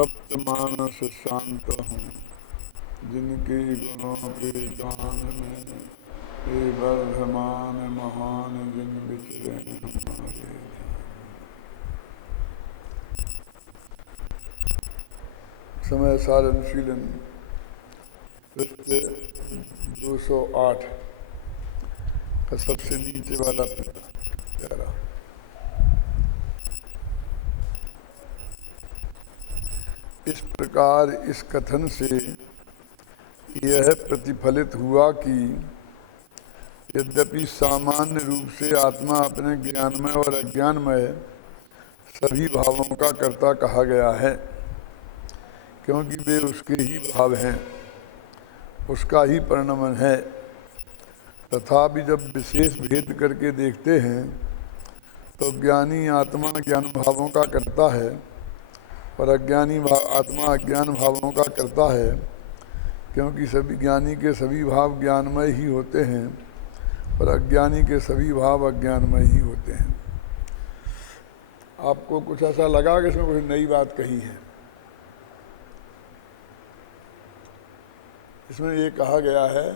तप्त मानस शांत हूँ, जिनके गुणों के गान में हे वर्धमान महान जिन विचरे हमारे। समय साधनशीलन पृष्ठ 208 का सबसे नीचे वाला प्यारा। इस प्रकार इस कथन से यह प्रतिफलित हुआ कि यद्यपि सामान्य रूप से आत्मा अपने ज्ञानमय और अज्ञानमय सभी भावों का कर्ता कहा गया है, क्योंकि वे उसके ही भाव हैं, उसका ही परिणमन है। तथापि जब विशेष भेद करके देखते हैं तो ज्ञानी आत्मा ज्ञान भावों का कर्ता है और अज्ञानी आत्मा अज्ञान भावों का कर्ता है, क्योंकि सभी ज्ञानी के सभी भाव ज्ञानमय ही होते हैं और अज्ञानी के सभी भाव अज्ञानमय ही होते हैं। आपको कुछ ऐसा लगा कि इसमें कुछ नई बात कही है? इसमें ये कहा गया है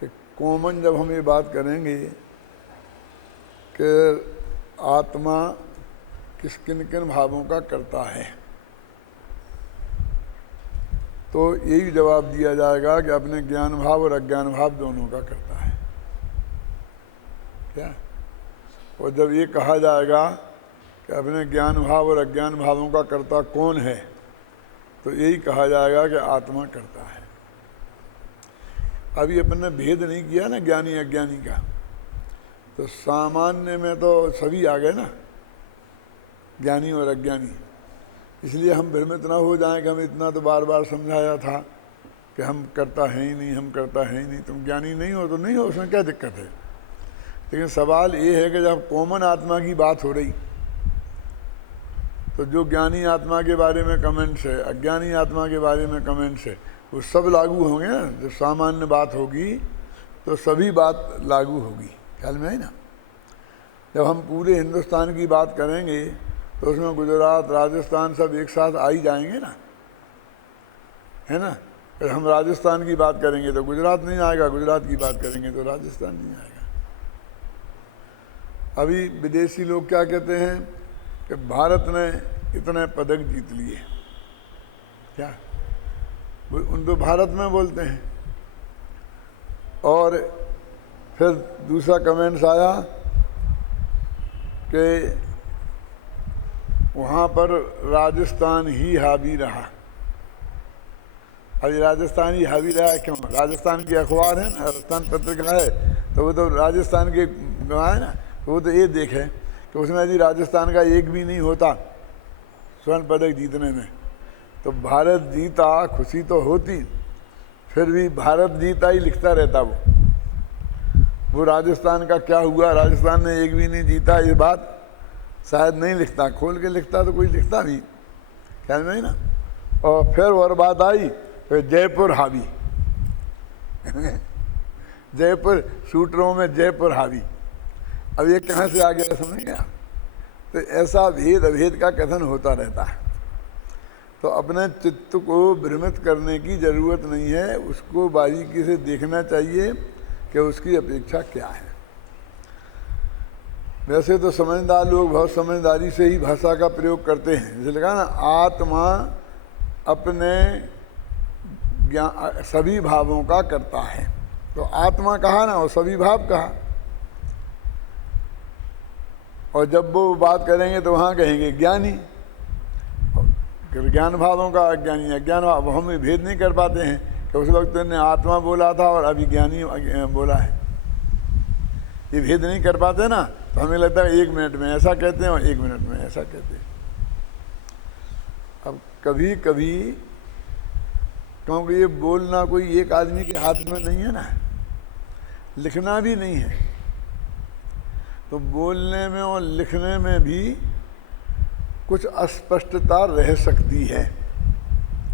कि कॉमन जब हम ये बात करेंगे कि आत्मा किन किन भावों का करता है, तो यही जवाब दिया जाएगा कि अपने ज्ञान भाव और अज्ञान भाव दोनों का करता है। क्या? और जब ये कहा जाएगा कि अपने ज्ञान भाव और अज्ञान भावों का कर्ता कौन है, तो यही कहा जाएगा कि आत्मा करता है। अभी अपन ने भेद नहीं किया ना ज्ञानी अज्ञानी का, तो सामान्य में तो सभी आ गए ना, ज्ञानी और अज्ञानी। इसलिए हम भ्रमित ना हो जाएं कि हमें इतना तो बार बार समझाया था कि हम करता है ही नहीं, हम करता है ही नहीं। तुम ज्ञानी नहीं हो तो नहीं हो, उसमें क्या दिक्कत है। लेकिन सवाल ये है कि जब कॉमन आत्मा की बात हो रही तो जो ज्ञानी आत्मा के बारे में कमेंट्स है, अज्ञानी आत्मा के बारे में कमेंट्स है, वो सब लागू होंगे ना। जब सामान्य बात होगी तो सभी बात लागू होगी। ख्याल में है ना? जब हम पूरे हिंदुस्तान की बात करेंगे तो उसमें गुजरात राजस्थान सब एक साथ आ ही जाएंगे ना, है ना। अगर हम राजस्थान की बात करेंगे तो गुजरात नहीं आएगा, गुजरात की बात करेंगे तो राजस्थान नहीं आएगा। अभी विदेशी लोग क्या कहते हैं कि भारत ने इतने पदक जीत लिए। क्या? उन तो भारत में बोलते हैं। और फिर दूसरा कमेंट्स आया कि वहाँ पर राजस्थान ही हावी रहा। अभी राजस्थान ही हावी रहा है क्यों? राजस्थान की अखबार है ना, राजस्थान पत्रिका है, तो वो तो राजस्थान के गवाह है ना। तो वो तो ये देखे कि उसमें यदि राजस्थान का एक भी नहीं होता स्वर्ण पदक जीतने में, तो भारत जीता, खुशी तो होती, फिर भी भारत जीता ही लिखता रहता वो राजस्थान का क्या हुआ, राजस्थान ने एक भी नहीं जीता, ये बात शायद नहीं लिखता। खोल के लिखता तो कोई लिखता नहीं, ख्याल में ही ना। और फिर और बात आई तो जयपुर हावी जयपुर शूटरों में जयपुर हावी। अब ये कहाँ से आ गया समझ गया? तो ऐसा भेद अभेद का कथन होता रहता है। तो अपने चित्त को भ्रमित करने की ज़रूरत नहीं है, उसको बारीकी से देखना चाहिए कि उसकी अपेक्षा क्या है। वैसे तो समझदार लोग बहुत समझदारी से ही भाषा का प्रयोग करते हैं। जैसे लगा ना, आत्मा अपने सभी भावों का करता है, तो आत्मा कहा ना और सभी भाव कहा। और जब वो बात करेंगे तो वहाँ कहेंगे ज्ञानी, ज्ञान भावों का अज्ञानी, अज्ञान भाव। हम भेद नहीं कर पाते हैं कि उस वक्त ने आत्मा बोला था और अभी ज्ञानी बोला है, ये भेद नहीं कर पाते ना। तो हमें लगता है 1 मिनट में ऐसा कहते हैं और 1 मिनट में ऐसा कहते हैं। अब कभी कभी, क्योंकि ये बोलना कोई एक आदमी के हाथ में नहीं है ना, लिखना भी नहीं है, तो बोलने में और लिखने में भी कुछ अस्पष्टता रह सकती है।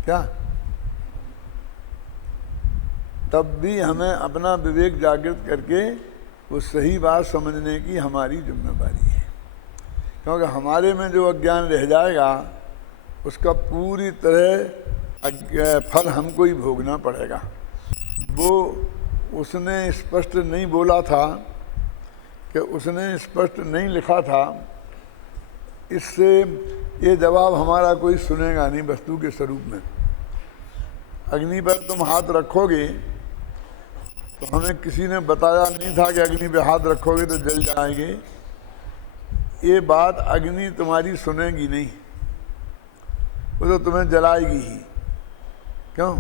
क्या? तब भी हमें अपना विवेक जागृत करके वो सही बात समझने की हमारी जिम्मेदारी है, क्योंकि हमारे में जो अज्ञान रह जाएगा उसका पूरी तरह फल हमको ही भोगना पड़ेगा। वो उसने स्पष्ट नहीं बोला था कि उसने स्पष्ट नहीं लिखा था, इससे ये जवाब हमारा कोई सुनेगा नहीं वस्तु के स्वरूप में। अग्नि पर तुम हाथ रखोगे तो हमें किसी ने बताया नहीं था कि अग्नि पे हाथ रखोगे तो जल जाएंगे। ये बात अग्नि तुम्हारी सुनेगी नहीं, वो तो तुम्हें जलाएगी ही। क्यों?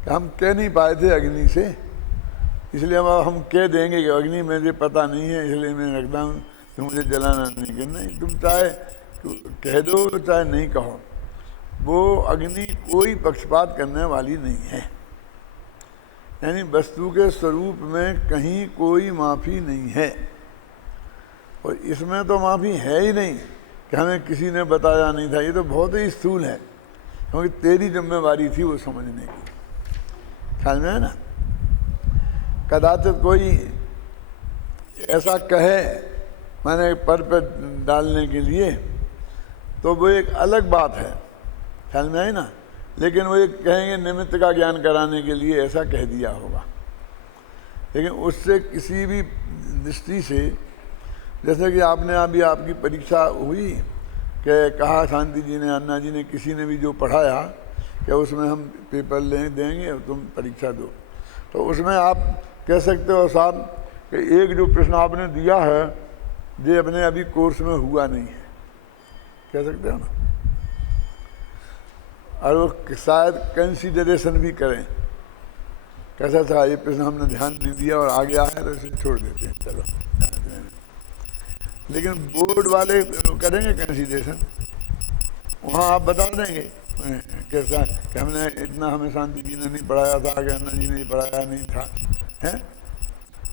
कि हम कह नहीं पाए थे अग्नि से, इसलिए हम कह देंगे कि अग्नि मुझे पता नहीं है इसलिए मैं रखता हूँ तो मुझे जलाना नहीं। कि नहीं, तुम चाहे कह दो चाहे नहीं कहो, वो अग्नि कोई पक्षपात करने वाली नहीं है। यानी वस्तु के स्वरूप में कहीं कोई माफ़ी नहीं है। और इसमें तो माफ़ी है ही नहीं कि हमें किसी ने बताया नहीं था। ये तो बहुत ही स्थूल है, क्योंकि तेरी जिम्मेवारी थी वो समझने की। ख्याल में है ना? कदाचित कोई ऐसा कहे मैंने पर डालने के लिए तो वो एक अलग बात है, ख्याल में है ना। लेकिन वो एक कहेंगे निमित्त का ज्ञान कराने के लिए ऐसा कह दिया होगा। लेकिन उससे किसी भी दृष्टि से, जैसे कि आपने अभी आपकी परीक्षा हुई कि कहा शांति जी ने, अन्ना जी ने, किसी ने भी जो पढ़ाया कि उसमें हम पेपर ले देंगे और तुम परीक्षा दो, तो उसमें आप कह सकते हो साहब कि एक जो प्रश्न आपने दिया है ये अपने अभी कोर्स में हुआ नहीं है, कह सकते हो ना। और वो शायद कंसिडरेशन भी करें, कैसा था ये प्रश्न हमने ध्यान नहीं दिया और आगे आया तो इसे छोड़ देते हैं, चलो। लेकिन बोर्ड वाले करेंगे कंसिडरेशन, वहाँ आप बता देंगे कैसा कि हमने इतना, हमें शांति जी ने नहीं पढ़ाया था कि अन्ना जी ने पढ़ाया नहीं था, हैं?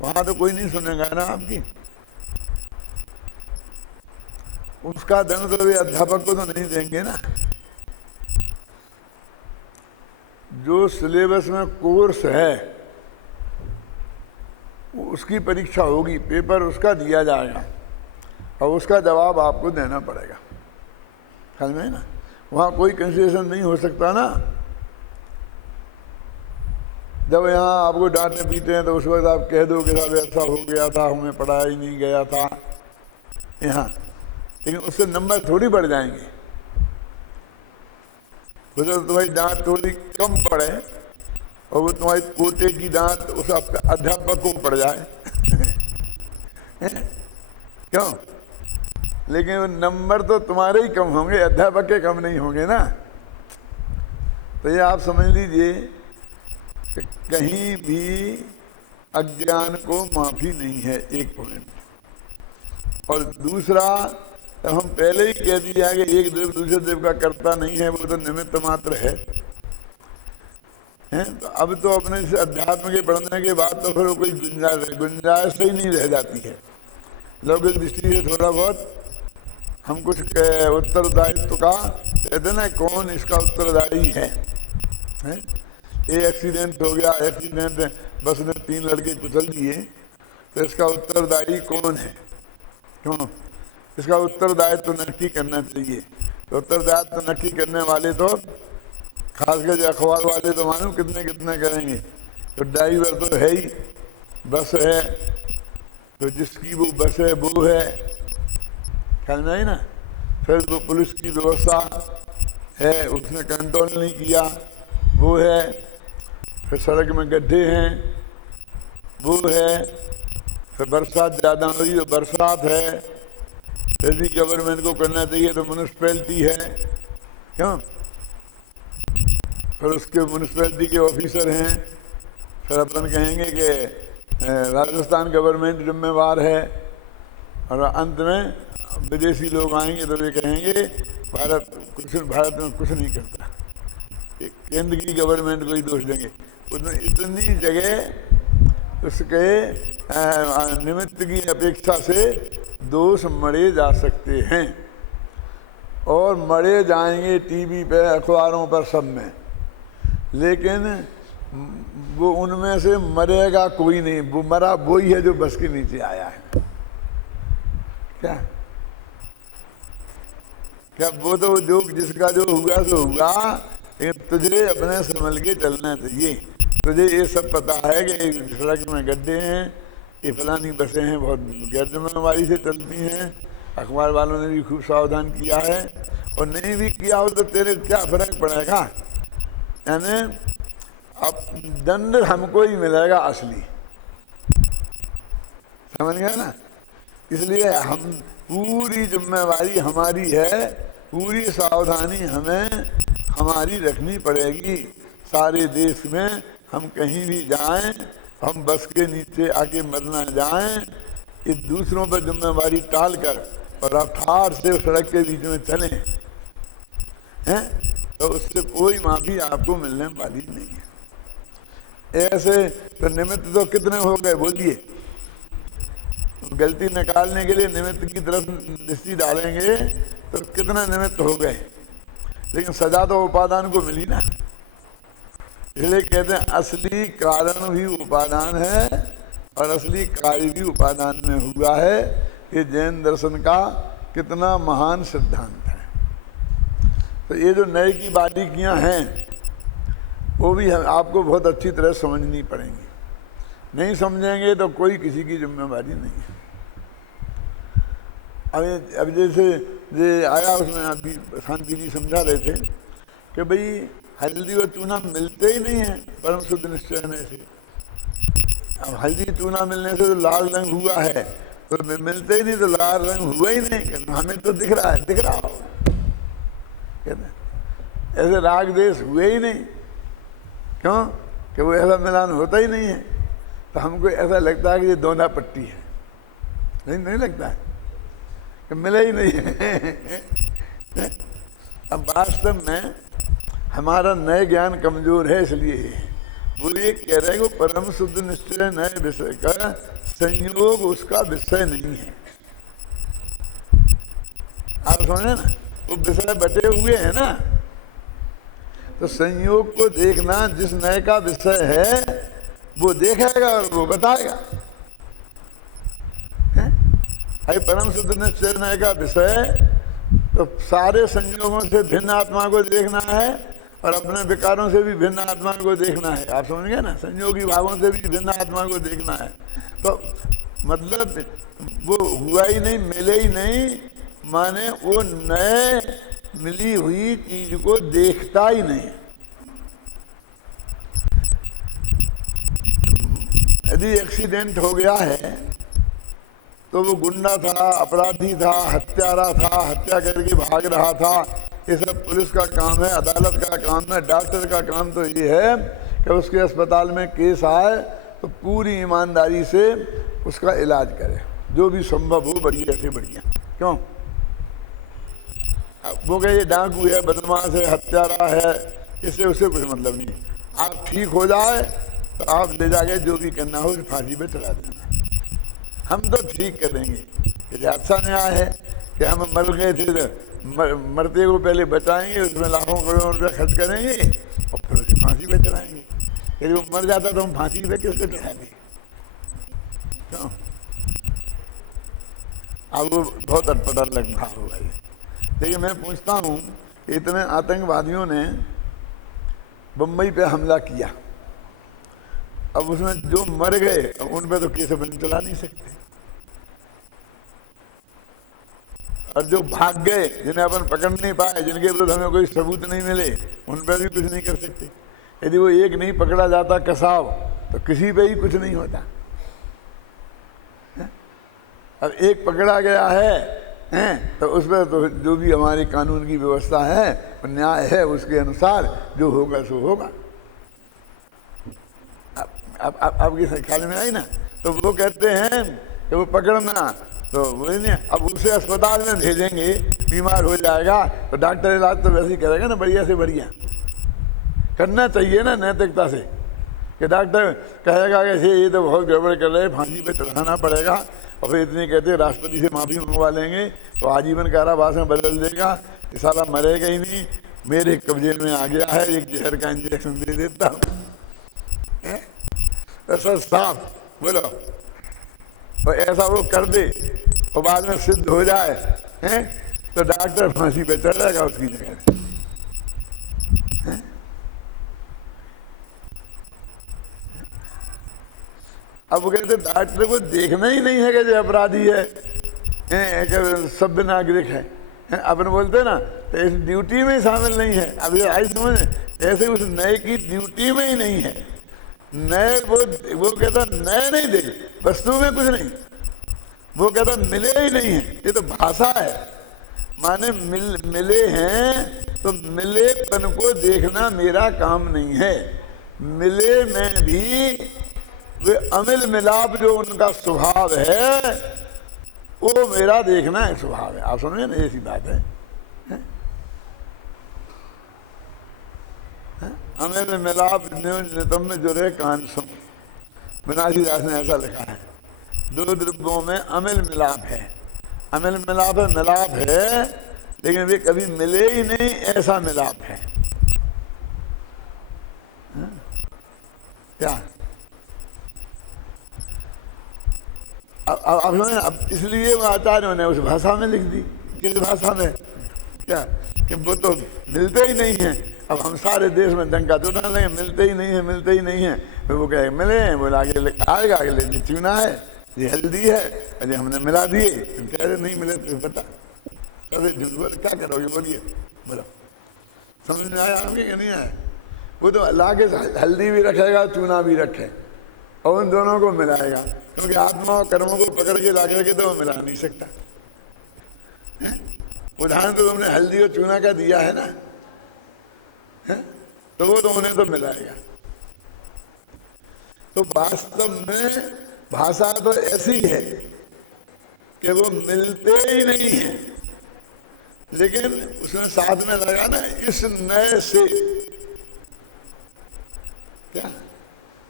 वहाँ तो कोई नहीं सुनेगा ना आपकी। उसका दंड तो वे अध्यापक को तो नहीं देंगे ना। जो सिलेबस में कोर्स है उसकी परीक्षा होगी, पेपर उसका दिया जाएगा और उसका जवाब आपको देना पड़ेगा। ख्याल में है ना? वहाँ कोई कंसेशन नहीं हो सकता ना। जब यहाँ आपको डांटने पीते हैं तो उस वक्त आप कह दो कि साहब ऐसा हो गया था, हमें पढ़ाया ही नहीं गया था यहाँ, लेकिन उससे नंबर थोड़ी बढ़ जाएंगे। तो जब तुम्हारी दांत थोड़ी कम पड़े और वो तुम्हारी पोते की दांत उस अध्यापक को पड़ जाए क्यों? लेकिन वो नंबर तो तुम्हारे ही कम होंगे, अध्यापक के कम नहीं होंगे ना। तो ये आप समझ लीजिए कि कहीं भी अज्ञान को माफी नहीं है, एक पॉइंट। और दूसरा, तो हम पहले ही कह दिया कि एक देव दूसरे देव का कर्ता नहीं है, वो तो निमित्त मात्र है। तो अब तो अपने से अध्यात्म के बढ़ने के बाद तो फिर कोई गुंजाइश ही नहीं रह जाती है। लौकिक दृष्टि से थोड़ा बहुत हम कुछ उत्तरदायित्व का कहते ना, कौन इसका उत्तरदायी है? ये एक्सीडेंट हो गया, एक्सीडेंट बस ने 3 लड़के कुचल दिए, तो इसका उत्तरदायी कौन है? क्यों? इसका उत्तरदायित्व तो नक्की करना चाहिए। तो उत्तरदायित्व तो नक्की करने वाले तो खासकर जो अखबार वाले तो मालूम कितने कितने करेंगे। तो ड्राइवर तो है ही, बस है, तो जिसकी वो बस है वो है, ख्याल में आई ना। फिर वो पुलिस की व्यवस्था है, उसने कंट्रोल नहीं किया, वो है। फिर सड़क में गड्ढे हैं, वो है। फिर बरसात ज़्यादा हो रही है, बरसात है, फिर भी गवर्नमेंट को करना चाहिए तो म्यूनिसपैलिटी है, क्यों? फिर उसके म्यूनिसपैलिटी के ऑफिसर हैं, फिर अपन कहेंगे कि राजस्थान गवर्नमेंट जिम्मेवार है, और अंत में विदेशी लोग आएंगे तो वे कहेंगे भारत में कुछ नहीं करता, केंद्र की गवर्नमेंट को ही दोष देंगे। इतनी जगह उसके निमित्त की अपेक्षा से दोष मरे जा सकते हैं, और मरे जाएंगे टीवी पे, अखबारों पर, सब में। लेकिन वो उनमें से मरेगा कोई नहीं, वो मरा वही है जो बस के नीचे आया है। क्या क्या वो तो जो जिसका जो हुआ सो हुआ, लेकिन तुझे अपने संभल के चलना चाहिए। तुझे ये सब पता है कि सड़क में गड्ढे हैं, ये फलानी बसें हैं बहुत गैर जिम्मेवारी से चलती हैं, अखबार वालों ने भी खूब सावधान किया है, और नहीं भी किया हो तो तेरे क्या फर्क पड़ेगा। यानी अब दंड हमको ही मिलेगा असली, समझ गए ना। इसलिए हम पूरी जिम्मेवारी हमारी है, पूरी सावधानी हमें हमारी रखनी पड़ेगी। सारे देश में हम कहीं भी जाएं, हम बस के नीचे आके मर ना जाएं, ये दूसरों पर जिम्मेवारी टाल कर और रफ्तार से सड़क के बीच में चलें, हैं, तो उससे कोई माफी आपको मिलने वाली नहीं है। ऐसे तो निमित्त तो कितने हो गए बोलिए। गलती निकालने के लिए निमित्त की तरफ दृष्टि डालेंगे तो कितना निमित्त हो गए, लेकिन सजा तो उपादान को मिली ना। इसलिए कहते हैं असली कारण भी उपादान है और असली कार्य भी उपादान में हुआ है। ये जैन दर्शन का कितना महान सिद्धांत है। तो ये जो नए की बारीकियां हैं वो भी आपको बहुत अच्छी तरह समझनी पड़ेंगी। नहीं समझेंगे तो कोई किसी की जिम्मेवारी नहीं है। अब जैसे ये आया उसमें अभी शांति जी समझा रहे थे कि भाई हल्दी और चूना मिलते ही नहीं है परम शुद्ध निश्चय से। अब हल्दी चूना मिलने से तो लाल रंग हुआ है, तो मिलते ही नहीं तो लाल रंग हुआ ही नहीं, हमें तो दिख रहा है, दिख रहा हो। कहते ऐसे राग देश हुए ही नहीं, क्यों कि वो ऐसा मिलान होता ही नहीं है। तो हमको ऐसा लगता है कि ये दोना पट्टी है, नहीं लगता है कि मिले ही नहीं है। अब वास्तव में हमारा नए ज्ञान कमजोर है, इसलिए वो ये कह रहे हैं कि परम शुद्ध निश्चय नए विषय का संयोग उसका विषय नहीं है। आप समझे ना, वो विषय बटे हुए हैं ना, तो संयोग को देखना जिस नए का विषय है वो देखेगा और वो बताएगा। अरे परम शुद्ध निश्चय नए का विषय तो सारे संयोगों से भिन्न आत्मा को देखना है और अपने विकारों से भी भिन्न आत्मा को देखना है। आप समझ गए ना, संयोगी भावों से भी भिन्न आत्मा को देखना है। तो मतलब वो हुआ ही नहीं, मिले ही नहीं, माने वो नए मिली हुई चीज को देखता ही नहीं। यदि एक्सीडेंट हो गया है तो वो गुंडा था, अपराधी था, हत्यारा था, हत्या करके भाग रहा था, ये सब पुलिस का काम है, अदालत का काम है। डॉक्टर का काम तो ये है कि उसके अस्पताल में केस आए तो पूरी ईमानदारी से उसका इलाज करे, जो भी संभव हो बढ़िया से बढ़िया। क्यों वो कहे डाकू है, बदमाश है, हत्यारा है, इससे उससे कुछ मतलब नहीं। आप ठीक हो जाए तो आप ले जाके जो भी करना हो फांसी पे चला देना, हम तो ठीक कर देंगे। अच्छा न्याय है कि हम मर गए थे तो मरते को पहले बचाएंगे, उसमें लाखों करोड़ों रुपये खर्च करेंगे और फिर उसे फांसी पे चलाएंगे। यदि वो मर जाता तो हम फांसी पे किसको चलाएंगे? क्यों? अब वो बहुत अटपटा लग रहा होगा। लेकिन मैं पूछता हूँ, इतने आतंकवादियों ने बम्बई पे हमला किया, अब उसमें जो मर गए उन पे तो केस बंद चला नहीं सकते, और जो भाग गए जिन्हें अपन पकड़ नहीं पाए, जिनके विरुद्ध हमें कोई सबूत नहीं मिले, उन पर भी कुछ नहीं कर सकते। यदि वो एक नहीं पकड़ा जाता कसाव तो किसी पे ही कुछ नहीं होता। अब एक पकड़ा गया है तो उसमें तो जो भी हमारी कानून की व्यवस्था है, न्याय है, उसके अनुसार जो होगा सो होगा। अब आपके ख्याल में आई ना, तो वो कहते हैं कि वो पकड़ना तो वही नहीं, अब उसे अस्पताल में भेजेंगे, बीमार हो जाएगा तो डॉक्टर इलाज तो वैसे ही करेगा ना, बढ़िया से बढ़िया करना चाहिए ना नैतिकता से, कि डॉक्टर कहेगा कि ये तो बहुत गड़बड़ कर रहे हैं, फांसी पे चढ़ाना पड़ेगा, और फिर इतनी कहते राष्ट्रपति से माफ़ी मंगवा लेंगे तो आजीवन कारावास में बदल देगा, ये साला मरेगा ही नहीं, मेरे कब्जे में आ गया है, एक जहर का इंजेक्शन दे देता हूँ। ऐसा साफ बोलो, और ऐसा वो कर दे और बाद में सिद्ध हो जाए हैं तो डॉक्टर फांसी पे चढ़ जाएगा उसकी जगह। अब वो कहते डॉक्टर को देखना ही नहीं है कि जो अपराधी है, सभ्य नागरिक है। अपन बोलते ना तो इस ड्यूटी में शामिल नहीं है। अब ये आई समझ, ऐसे उस नए की ड्यूटी में ही नहीं है। नए वो कहता नए नहीं देख, वस्तु में कुछ नहीं, वो कहता मिले ही नहीं है। ये तो भाषा है, माने मिले हैं तो मिलेपन को देखना मेरा काम नहीं है। मिले में भी वे अमिल मिलाप जो उनका स्वभाव है वो मेरा देखना है स्वभाव है। आप समझे ना, ऐसी बात है, अमिल मिलाप नितम में जो रहे कान सुन। बनारसी दास ने ऐसा लिखा है, दो द्रव्यों में अमिल मिलाप है। अमिल मिलाप है, मिलाप है लेकिन वे कभी मिले ही नहीं, ऐसा मिलाप है। क्या अब इसलिए वो आचार्यों ने उस भाषा में लिख दी। किस भाषा में? क्या कि वो तो मिलते ही नहीं है। अब हम सारे देश में डंका तो डाल लेंगे, मिलते ही नहीं है, मिलते ही नहीं है। फिर वो कहे मिले हैं, बोला आगे आएगा, अगले जी चूना है, ये हल्दी है, अरे हमने मिला दिए। कह रहे नहीं मिले तो पता, अरे क्या करोगे बोलिए, बोलो। समझ में आया आपके कि नहीं आया? वो तो अल्लाह के हल्दी भी रखेगा, चूना भी रखे और उन दोनों को मिलाएगा, क्योंकि आत्मा और कर्मों को पकड़ के ला करके तो वो मिला नहीं सकता। उदाहरण तो तुमने हल्दी और चूना का दिया है ना, तो वो तो उन्हें तो मिलाएगा। तो वास्तव में भाषा तो ऐसी है कि वो मिलते ही नहीं है, लेकिन उसने साथ में लगा ना इस नए से। क्या?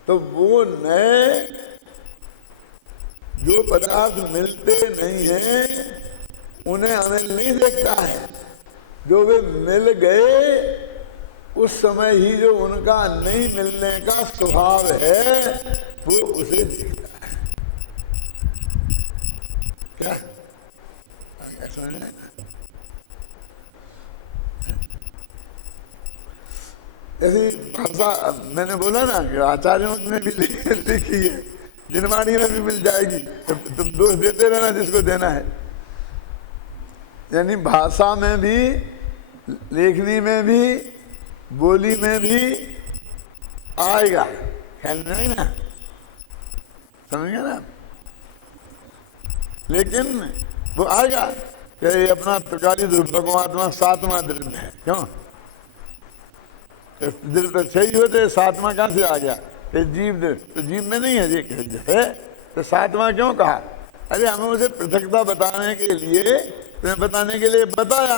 तो वो नए जो पदार्थ मिलते नहीं है उन्हें अमिल नहीं देखता है। जो वे मिल गए उस समय ही जो उनका नहीं मिलने का स्वभाव है वो उसे देखता है। क्या ऐसा है? ऐसी भाषा मैंने बोला ना कि आचार्यों ने भी लिखी है, जिनवाणी में भी मिल जाएगी। तुम दोष देते रहना जिसको देना है। यानी भाषा में भी, लेखनी में भी, बोली में भी आएगा, ख्याल नहीं ना, समझ गए ना? लेकिन वो आएगा कि अपना त्रिकाली भगवात्मा सातवां द्रव्य है। क्यों? द्रव्य तो छह ही होते, सातवां कहाँ से आ गया? जीव तो जीव में नहीं है तो सातवां क्यों कहा? अरे हमें उसे पृथकता बताने के लिए, तुम्हें बताने के लिए बताया।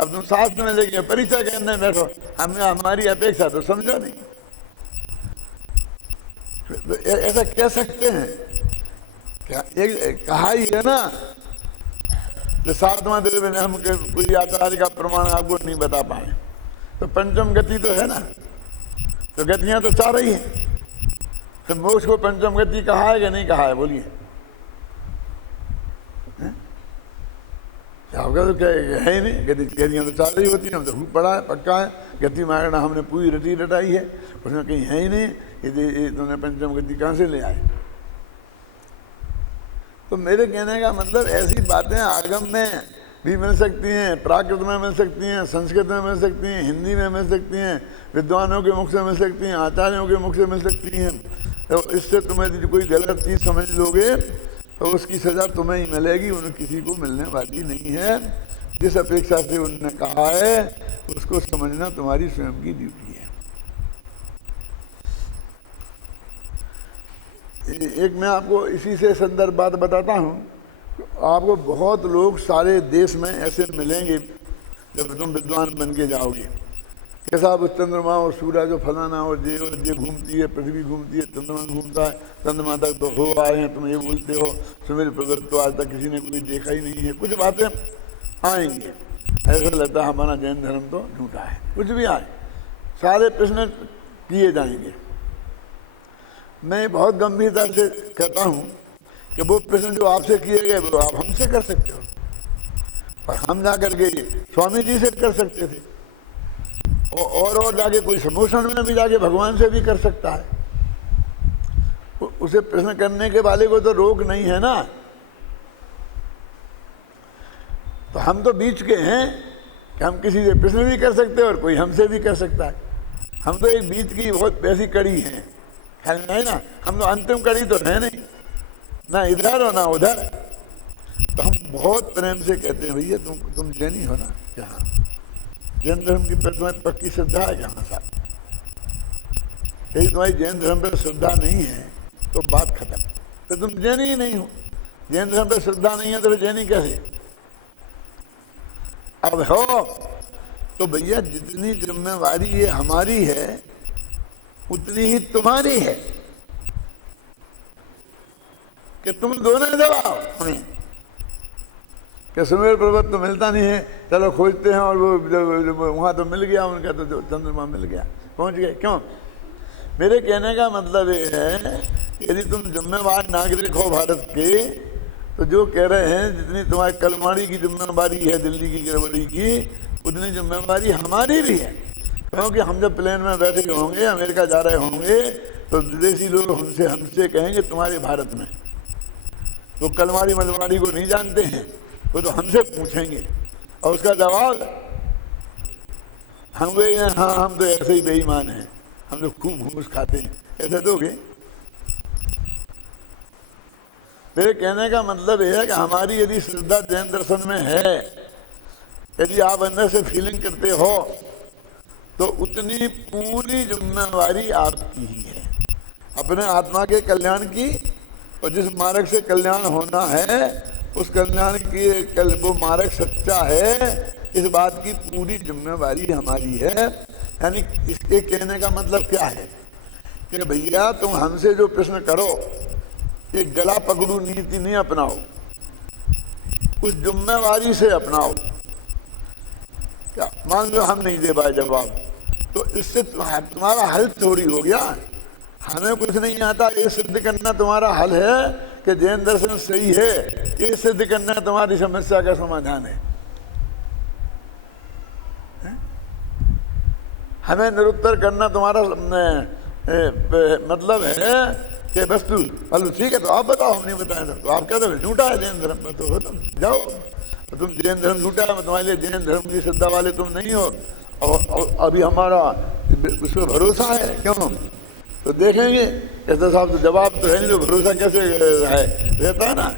अब तुम शास्त्र में लेके परीक्षा के अंदर बैठो, हमने हमारी अपेक्षा तो समझो नहीं। तो ऐसा कह सकते हैं क्या? एक कहा ही है ना, तो सातवां द्रव्य हम कोई आचार्य का प्रमाण आपको नहीं बता पाए। तो पंचम गति तो है ना, तो गतियां तो चार ही हैं। तो मोक्ष को पंचम गति कहा है कि नहीं कहा है? बोलिए। आपका तो क्या है ही नहीं, गतियां तो चार ही होती हैं। हम तो खूब पढ़ा है, पक्का है। गति मारना हमने पूरी रटी रटाई है, उसमें कहीं है ही नहीं। ये तुमने पंचम गति कहाँ से ले आए? तो मेरे कहने का मतलब ऐसी बातें आगम में भी मिल सकती हैं, प्राकृत में मिल सकती हैं, संस्कृत में मिल सकती हैं, हिंदी में मिल सकती हैं, विद्वानों के मुख से मिल सकती हैं, आचार्यों के मुख से मिल सकती हैं। तो इससे तुम्हें कोई गलत चीज़ समझ लोगे तो उसकी सज़ा तुम्हें ही मिलेगी, उन्हें किसी को मिलने वाली नहीं है। जिस अपेक्षा से उन्होंने कहा है उसको समझना तुम्हारी स्वयं की ड्यूटी है। एक मैं आपको इसी से संदर्भ बात बताता हूँ। आपको बहुत लोग सारे देश में ऐसे मिलेंगे जब तुम विद्वान बन के जाओगे। कैसा वो चंद्रमा और सूरज और फलाना और ये घूमती है, पृथ्वी घूमती है, चंद्रमा घूमता है, चंद्रमा तक तो हो आए हैं, तुम ये बोलते हो सुमेर प्रगट तो आज तक किसी ने कोई देखा ही नहीं है। कुछ बातें आएंगे, ऐसा लगता है हमारा जैन धर्म तो झूठा है। कुछ भी आए, सारे प्रश्न किए जाएंगे। मैं बहुत गंभीरता से कहता हूँ कि वो प्रश्न जो आपसे किए गए वो आप हमसे कर सकते हो, और हम जा करके स्वामी जी से कर सकते थे, और जाके कोई समोषण में भी जाके भगवान से भी कर सकता है। उसे प्रश्न करने के वाले को तो रोक नहीं है ना। तो हम तो बीच के हैं कि हम किसी से प्रश्न भी कर सकते हैं और कोई हमसे भी कर सकता है। हम तो एक बीच की बहुत वैसी कड़ी है नहीं ना, हम तो अंतिम कड़ी तो है नहीं, ना इधर और ना उधर। तो हम बहुत प्रेम से कहते हैं भैया तुम जैनी हो ना, क्या जैन धर्म की पर तुम्हारी पक्की श्रद्धा है कहाँ साहब? यदि तुम्हारी जैन धर्म पर श्रद्धा नहीं है तो बात खत्म, तो तुम जैनी ही नहीं हो। जैन धर्म पर श्रद्धा नहीं है तो जैनी कैसे? अब हो तो भैया जितनी जिम्मेवारी ये हमारी है उतनी ही तुम्हारी है कि तुम दोनों दबाओ हमें। कि सुमेर पर्वत तो मिलता नहीं है, चलो खोजते हैं, और वो वहाँ तो मिल गया उनका, तो जो चंद्रमा मिल गया, पहुँच गए। क्यों? मेरे कहने का मतलब ये है यदि तुम जिम्मेवार नागरिक हो भारत के, तो जो कह रहे हैं जितनी तुम्हारी कलमाड़ी की जिम्मेवारी है दिल्ली की गड़बड़ी की, उतनी जिम्मेवारी हमारी भी है। क्योंकि हम जब प्लेन में बैठे होंगे, अमेरिका जा रहे होंगे, तो विदेशी लोग हमसे कहेंगे तुम्हारे भारत में, तो कलमाड़ी मलमाड़ी को नहीं जानते हैं, वो तो हमसे पूछेंगे और उसका जवाब हम गए हैं, हाँ हम तो ऐसे ही बेईमान हैं, हम तो खूब घूस खाते हैं, ऐसे दोगे? मेरे कहने का मतलब यह है कि हमारी यदि श्रद्धा जैन दर्शन में है, यदि आप अंदर से फीलिंग करते हो, तो उतनी पूरी जिम्मेवारी आपकी ही है अपने आत्मा के कल्याण की। और जिस मार्ग से कल्याण होना है उस कल्याण की वो मार्ग सच्चा है, इस बात की पूरी जिम्मेवारी हमारी है। यानी इसके कहने का मतलब क्या है कि भैया तुम हमसे जो प्रश्न करो ये गला पकड़ू नीति नहीं अपनाओ, उस जिम्मेवारी से अपनाओ। क्या मान लो हम नहीं दे पाए जवाब, तो इससे तुम्हारा हल थोड़ी हो गया। हमें कुछ नहीं आता ये सिद्ध करना तुम्हारा हल है कि जैन दर्शन सही है, ये सिद्ध करना तुम्हारी समस्या का समाधान है। हमें निरुत्तर करना तुम्हारा मतलब है कि वस्तु मतलब ठीक है, तो आप बताओ, हम नहीं बताए तो आप कहते हो झूठा है जैन धर्म में, तो तुम जाओ, तो तुम जैन धर्म झूठा है, तुम्हारे लिए जैन धर्म की श्रद्धा वाले तुम नहीं हो। और अभी हमारा उस पर भरोसा है, क्यों? तो देखेंगे कैसे साहब, तो जवाब तो है नहीं, तो भरोसा कैसे है रहता है ना।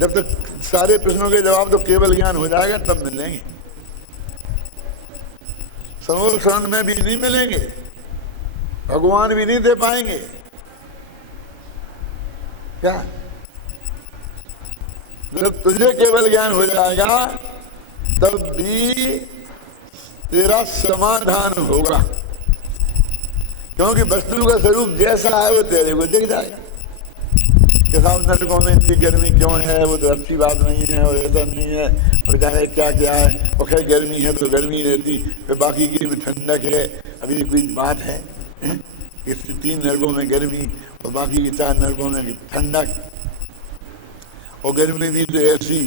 जब तक सारे प्रश्नों के जवाब तो केवल ज्ञान हो जाएगा तब मिलेंगे, समूह शरण में भी नहीं मिलेंगे, भगवान भी नहीं दे पाएंगे। क्या? जब तुझे केवल ज्ञान हो जाएगा तब भी तेरा समाधान होगा, क्योंकि वस्तु का स्वरूप जैसा है वो तेरे को दिख जाएगा। कि साहब नरकों में इतनी गर्मी क्यों है, वो तो अच्छी बात नहीं है, और ऐसा नहीं है, और चाहे क्या क्या है, और खैर गर्मी है तो गर्मी रहती, फिर बाकी की भी ठंडक है। अभी कोई बात है कि 3 नरकों में गर्मी और बाकी की 4 नरकों में ठंडक। और गर्मी भी तो ऐसी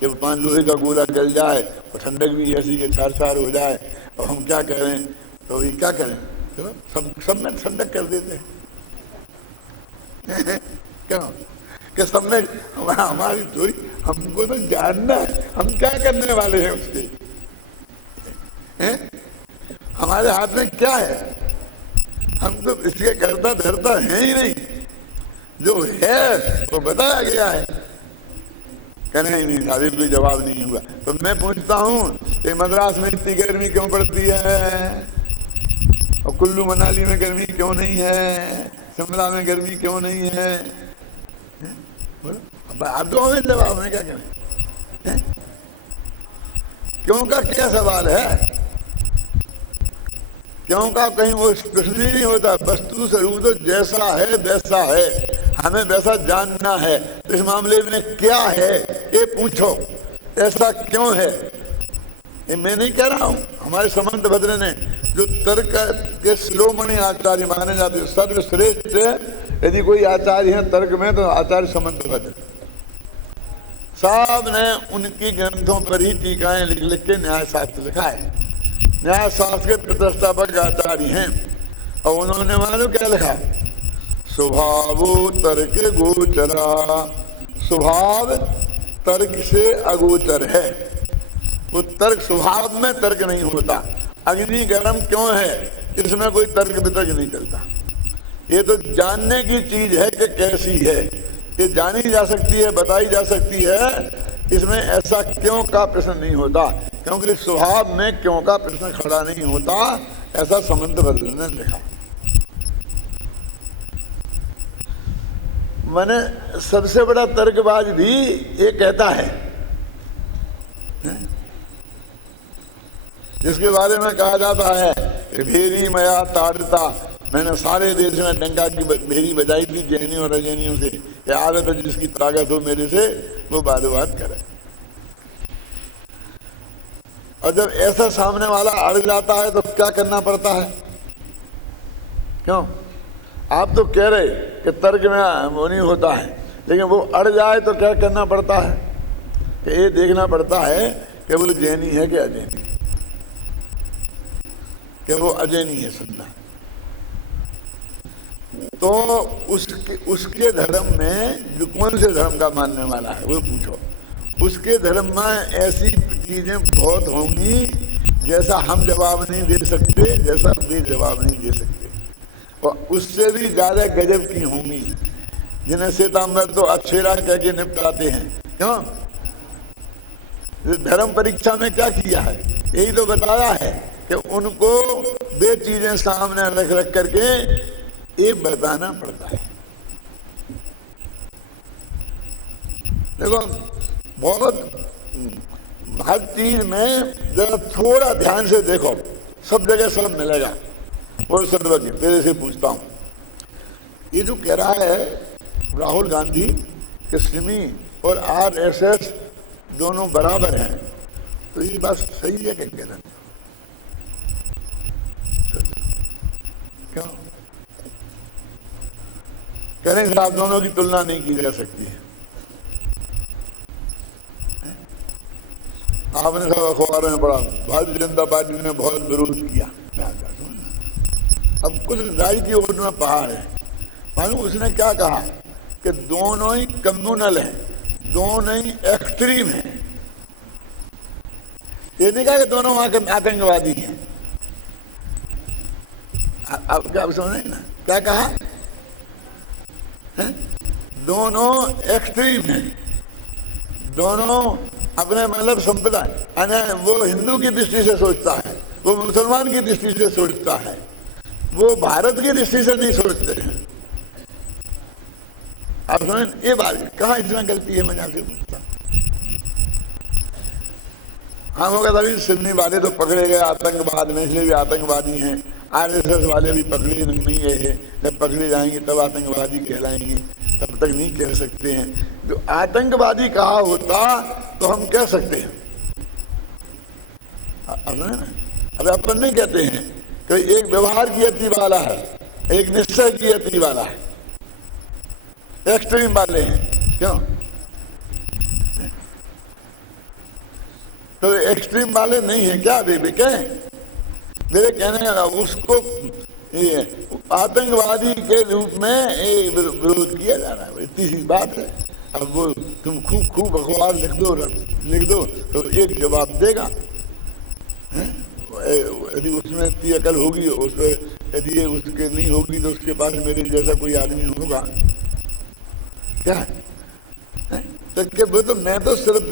कि 5 लोहे का गोला जल जाए, और ठंडक भी ऐसी कि 4 हो जाए। और हम क्या करें? तो ये क्या करें? सब में ठंडक कर देते हैं। क्यों? कि सब में हमारी थोड़ी, हमको तो जानना है हम क्या करने वाले हैं उसके। हमारे हाथ में क्या है? हम तो इसके करता धरता है ही नहीं, जो है वो बताया गया है। कहने ही नहीं, अभी कोई जवाब नहीं हुआ। तो मैं पूछता हूँ कि मद्रास में इतनी गर्मी क्यों पड़ती है, और कुल्लू मनाली में गर्मी क्यों नहीं है, शिमला में गर्मी क्यों नहीं है? बोलो आप दो हमें जवाब में क्या करें? क्यों का क्या सवाल है? क्यों का कहीं वो कुछ नहीं होता, वस्तु स्वरूप तो जैसा है वैसा है, हमें वैसा जानना है। इस मामले में क्या है ये पूछो, ऐसा क्यों है? ये मैं नहीं कह रहा हूँ, हमारे समंत भद्र ने, जो तर्क के शिरोमणि आचार्य माने जाते, सर्वश्रेष्ठ यदि कोई आचार्य है तर्क में तो आचार्य समंत भद्र। सब ने उनकी ग्रंथों पर ही टीकाएं लिख लिख के न्याय शास्त्र लिखा है। न्याय शास्त्र के प्रतिष्ठापक आचार्य हैं, और उन्होंने मालूम क्या लिखा, स्वभावो तर्क गोचरा, स्वभाव तर्क से अगोचर है। वो तर्क, स्वभाव में तर्क नहीं होता। अग्नि गर्म क्यों है, इसमें कोई तर्क वितर्क नहीं चलता। ये तो जानने की चीज है कि कैसी है, ये जानी जा सकती है, बताई जा सकती है। इसमें ऐसा क्यों का प्रश्न नहीं होता, क्योंकि स्वभाव में क्यों का प्रश्न खड़ा नहीं होता, ऐसा समंत बदल ने लिखा। मैंने सबसे बड़ा तर्कबाज भी ये कहता है, जिसके बारे में कहा जाता है कि भेरी मया ताड़ता, मैंने सारे देश में डंका की भेरी बजाई थी जैनियों और अजैनियों से, ये आदत है जिसकी ताकत हो मेरे से वो वाद करे। और जब ऐसा सामने वाला अड़ जाता है तो क्या करना पड़ता है? क्यों? आप तो कह रहे कि तर्क में वो नहीं होता है, लेकिन वो अड़ जाए तो क्या करना पड़ता है कि ये देखना पड़ता है कि वो जैनी है कि अजैनी, कि वो अजैनी है सुनना। तो उसके धर्म में जो कौन से धर्म का मानने वाला है वो पूछो। उसके धर्म में ऐसी चीजें बहुत होंगी जैसा हम जवाब नहीं दे सकते, जैसा वे जवाब नहीं दे सकते, और उससे भी ज्यादा गजब की होंगी, जिन्हें श्वेतांबर तो अक्षरा कह के निपटाते हैं। क्यों? धर्म परीक्षा में क्या किया है, यही तो बताया है कि उनको वे चीजें सामने रख रख करके ये बताना पड़ता है। देखो बहुत हर चीज में जरा थोड़ा ध्यान से देखो, सब जगह सब मिलेगा। और सर्वज्ञ तेरे से पूछता हूं, ये जो कह रहा है राहुल गांधी कि सिमी और आरएसएस दोनों बराबर हैं, तो ये बात सही है क्या कहना? क्यों करें साहब, दोनों की तुलना नहीं की जा सकती है। आपने सब अखबारों में पढ़ा, भारतीय जनता पार्टी ने बहुत विरोध किया। अब कुछ राय की ओर में पहाड़ है, मालूम उसने क्या कहा कि दोनों ही कम्युनल हैं, दोनों ही एक्सट्रीम हैं। ये नहीं कहा कि दोनों वहां के आतंकवादी हैं। आप क्या समझे ना क्या कहा है? दोनों एक्सट्रीम हैं, दोनों अपने मतलब संप्रदाय, वो हिंदू की दृष्टि से सोचता है, वो मुसलमान की दृष्टि से सोचता है, वो भारत की दृष्टि से नहीं सोचते हैं। आप समझ ये बात कहाँ इसमें गलती है? मैं आपसे पूछता हम होगा तभी सिडनी वाले तो पकड़े गए आतंकवाद में, इसलिए भी आतंकवादी हैं। आरएसएस वाले भी पकड़े नहीं है, जब पकड़े जाएंगे तब आतंकवादी कहलाएंगे, तब तक नहीं कह सकते हैं। जो आतंकवादी कहा होता तो हम कह सकते हैं। अरे अपन नहीं कहते हैं कि एक व्यवहार की अति वाला है, एक निश्चय की अति वाला है, एक्सट्रीम वाले हैं। क्यों? तो एक्सट्रीम वाले नहीं है क्या? अभी क्या मेरे कहने का उसको आतंकवादी के रूप में विरोध किया जा रहा है, इतनी सी बात है। अब वो तुम खूब अखबार लिख दो तो एक जवाब देगा। यदि उसमें इतनी अकल होगी, यदि उसके नहीं होगी तो उसके पास मेरे जैसा कोई आदमी होगा क्या है? तो मैं तो सिर्फ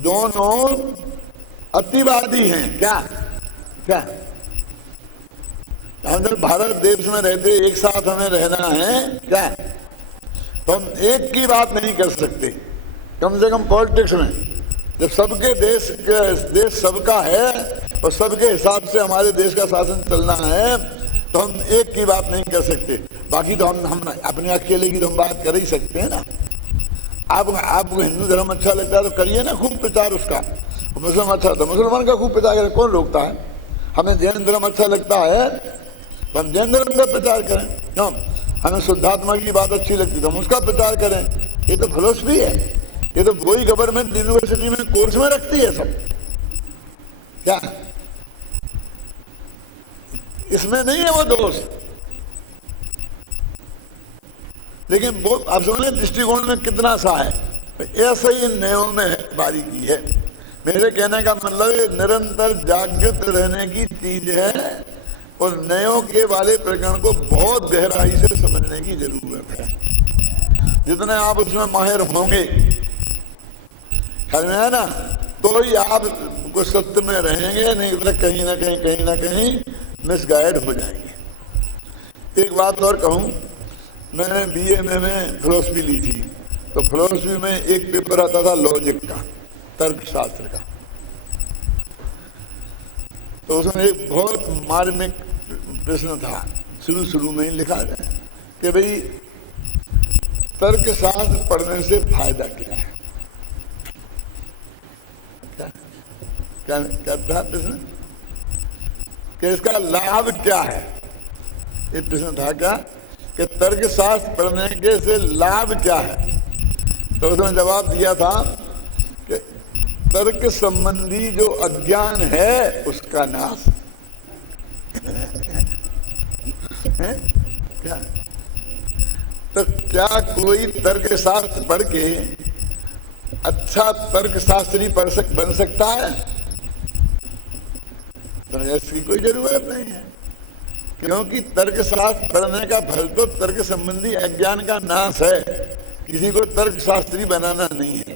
दोनों अतिवादी हैं। क्या क्या हम जब भारत देश में रहते एक साथ हमें रहना है क्या, तो हम एक की बात नहीं कर सकते। कम से कम पॉलिटिक्स में जब सबके देश सबका है और सबके हिसाब से हमारे देश का शासन चलना है, तो हम एक की बात नहीं कर सकते। बाकी तो हम अपने अकेले की तो हम बात कर ही सकते हैं ना। आपको हिंदू धर्म अच्छा लगता है तो करिए ना खूब प्रचार उसका, मुसलमान अच्छा तो मुसलमान का खूब प्रचार करें, कौन रोकता है? हमें जैन धर्म अच्छा लगता है तो हम जैन धर्म का प्रचार करें। क्यों? हमें शुद्धात्मा की बात अच्छी लगती तो हम उसका प्रचार करें। ये तो फिलोसफी है, ये तो वही गवर्नमेंट यूनिवर्सिटी में कोर्स में रखती है सब, क्या इसमें नहीं है वो दोष। लेकिन वो आप समझे दृष्टिकोण में कितना सा है, ऐसे ही न्यायों में बारीकी है। मेरे कहने का मतलब ये निरंतर जागृत रहने की चीज है और न्यायों के वाले प्रकरण को बहुत गहराई से समझने की जरूरत है। जितने आप उसमें माहिर होंगे, ख्याल में है ना, तो ही आप कुछ सत्य में रहेंगे, नहीं तो कहीं ना कहीं मिसगाइड हो जाएंगे। एक बात और कहूं, मैंने बीए में फिलोसफी ली थी, तो फिलोसफी में एक पेपर आता था लॉजिक का, तर्कशास्त्र का। तो उसमें एक बहुत मार्मिक प्रश्न था, शुरू में ही लिखा है कि भाई तर्कशास्त्र पढ़ने से फायदा क्या है। क्या था प्रश्न कि इसका लाभ क्या है। ये प्रश्न था क्या कि तर्कशास्त्र पढ़ने के से लाभ क्या है। तो उसने जवाब दिया था कि तर्क संबंधी जो अज्ञान है उसका नाश है। क्या तो क्या कोई तर्कशास्त्र पढ़ के अच्छा तर्कशास्त्री बन सकता है? तो इसकी कोई जरूरत नहीं है, क्योंकि तर्कशास्त्र पढ़ने का फल तो तर्क संबंधी अज्ञान का नाश है, किसी को तर्कशास्त्री बनाना नहीं है।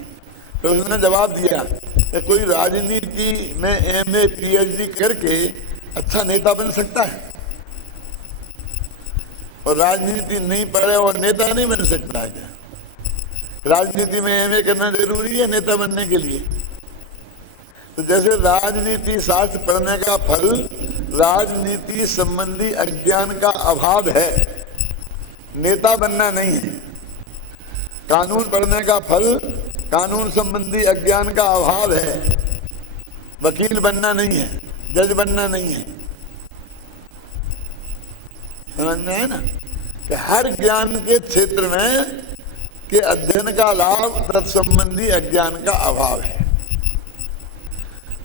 तो उसने जवाब दिया कि कोई राजनीति में एमए पीएचडी करके अच्छा नेता बन सकता है, और राजनीति नहीं पढ़े और नेता नहीं बन सकता है क्या? राजनीति में एमए करना जरूरी है नेता बनने के लिए? तो जैसे राजनीति शास्त्र पढ़ने का फल राजनीति संबंधी अज्ञान का अभाव है, नेता बनना नहीं है। कानून पढ़ने का फल कानून संबंधी अज्ञान का अभाव है, वकील बनना नहीं है, जज बनना नहीं है। समझना है ना कि हर ज्ञान के क्षेत्र में के अध्ययन का लाभ तत्संबंधी अज्ञान का अभाव है,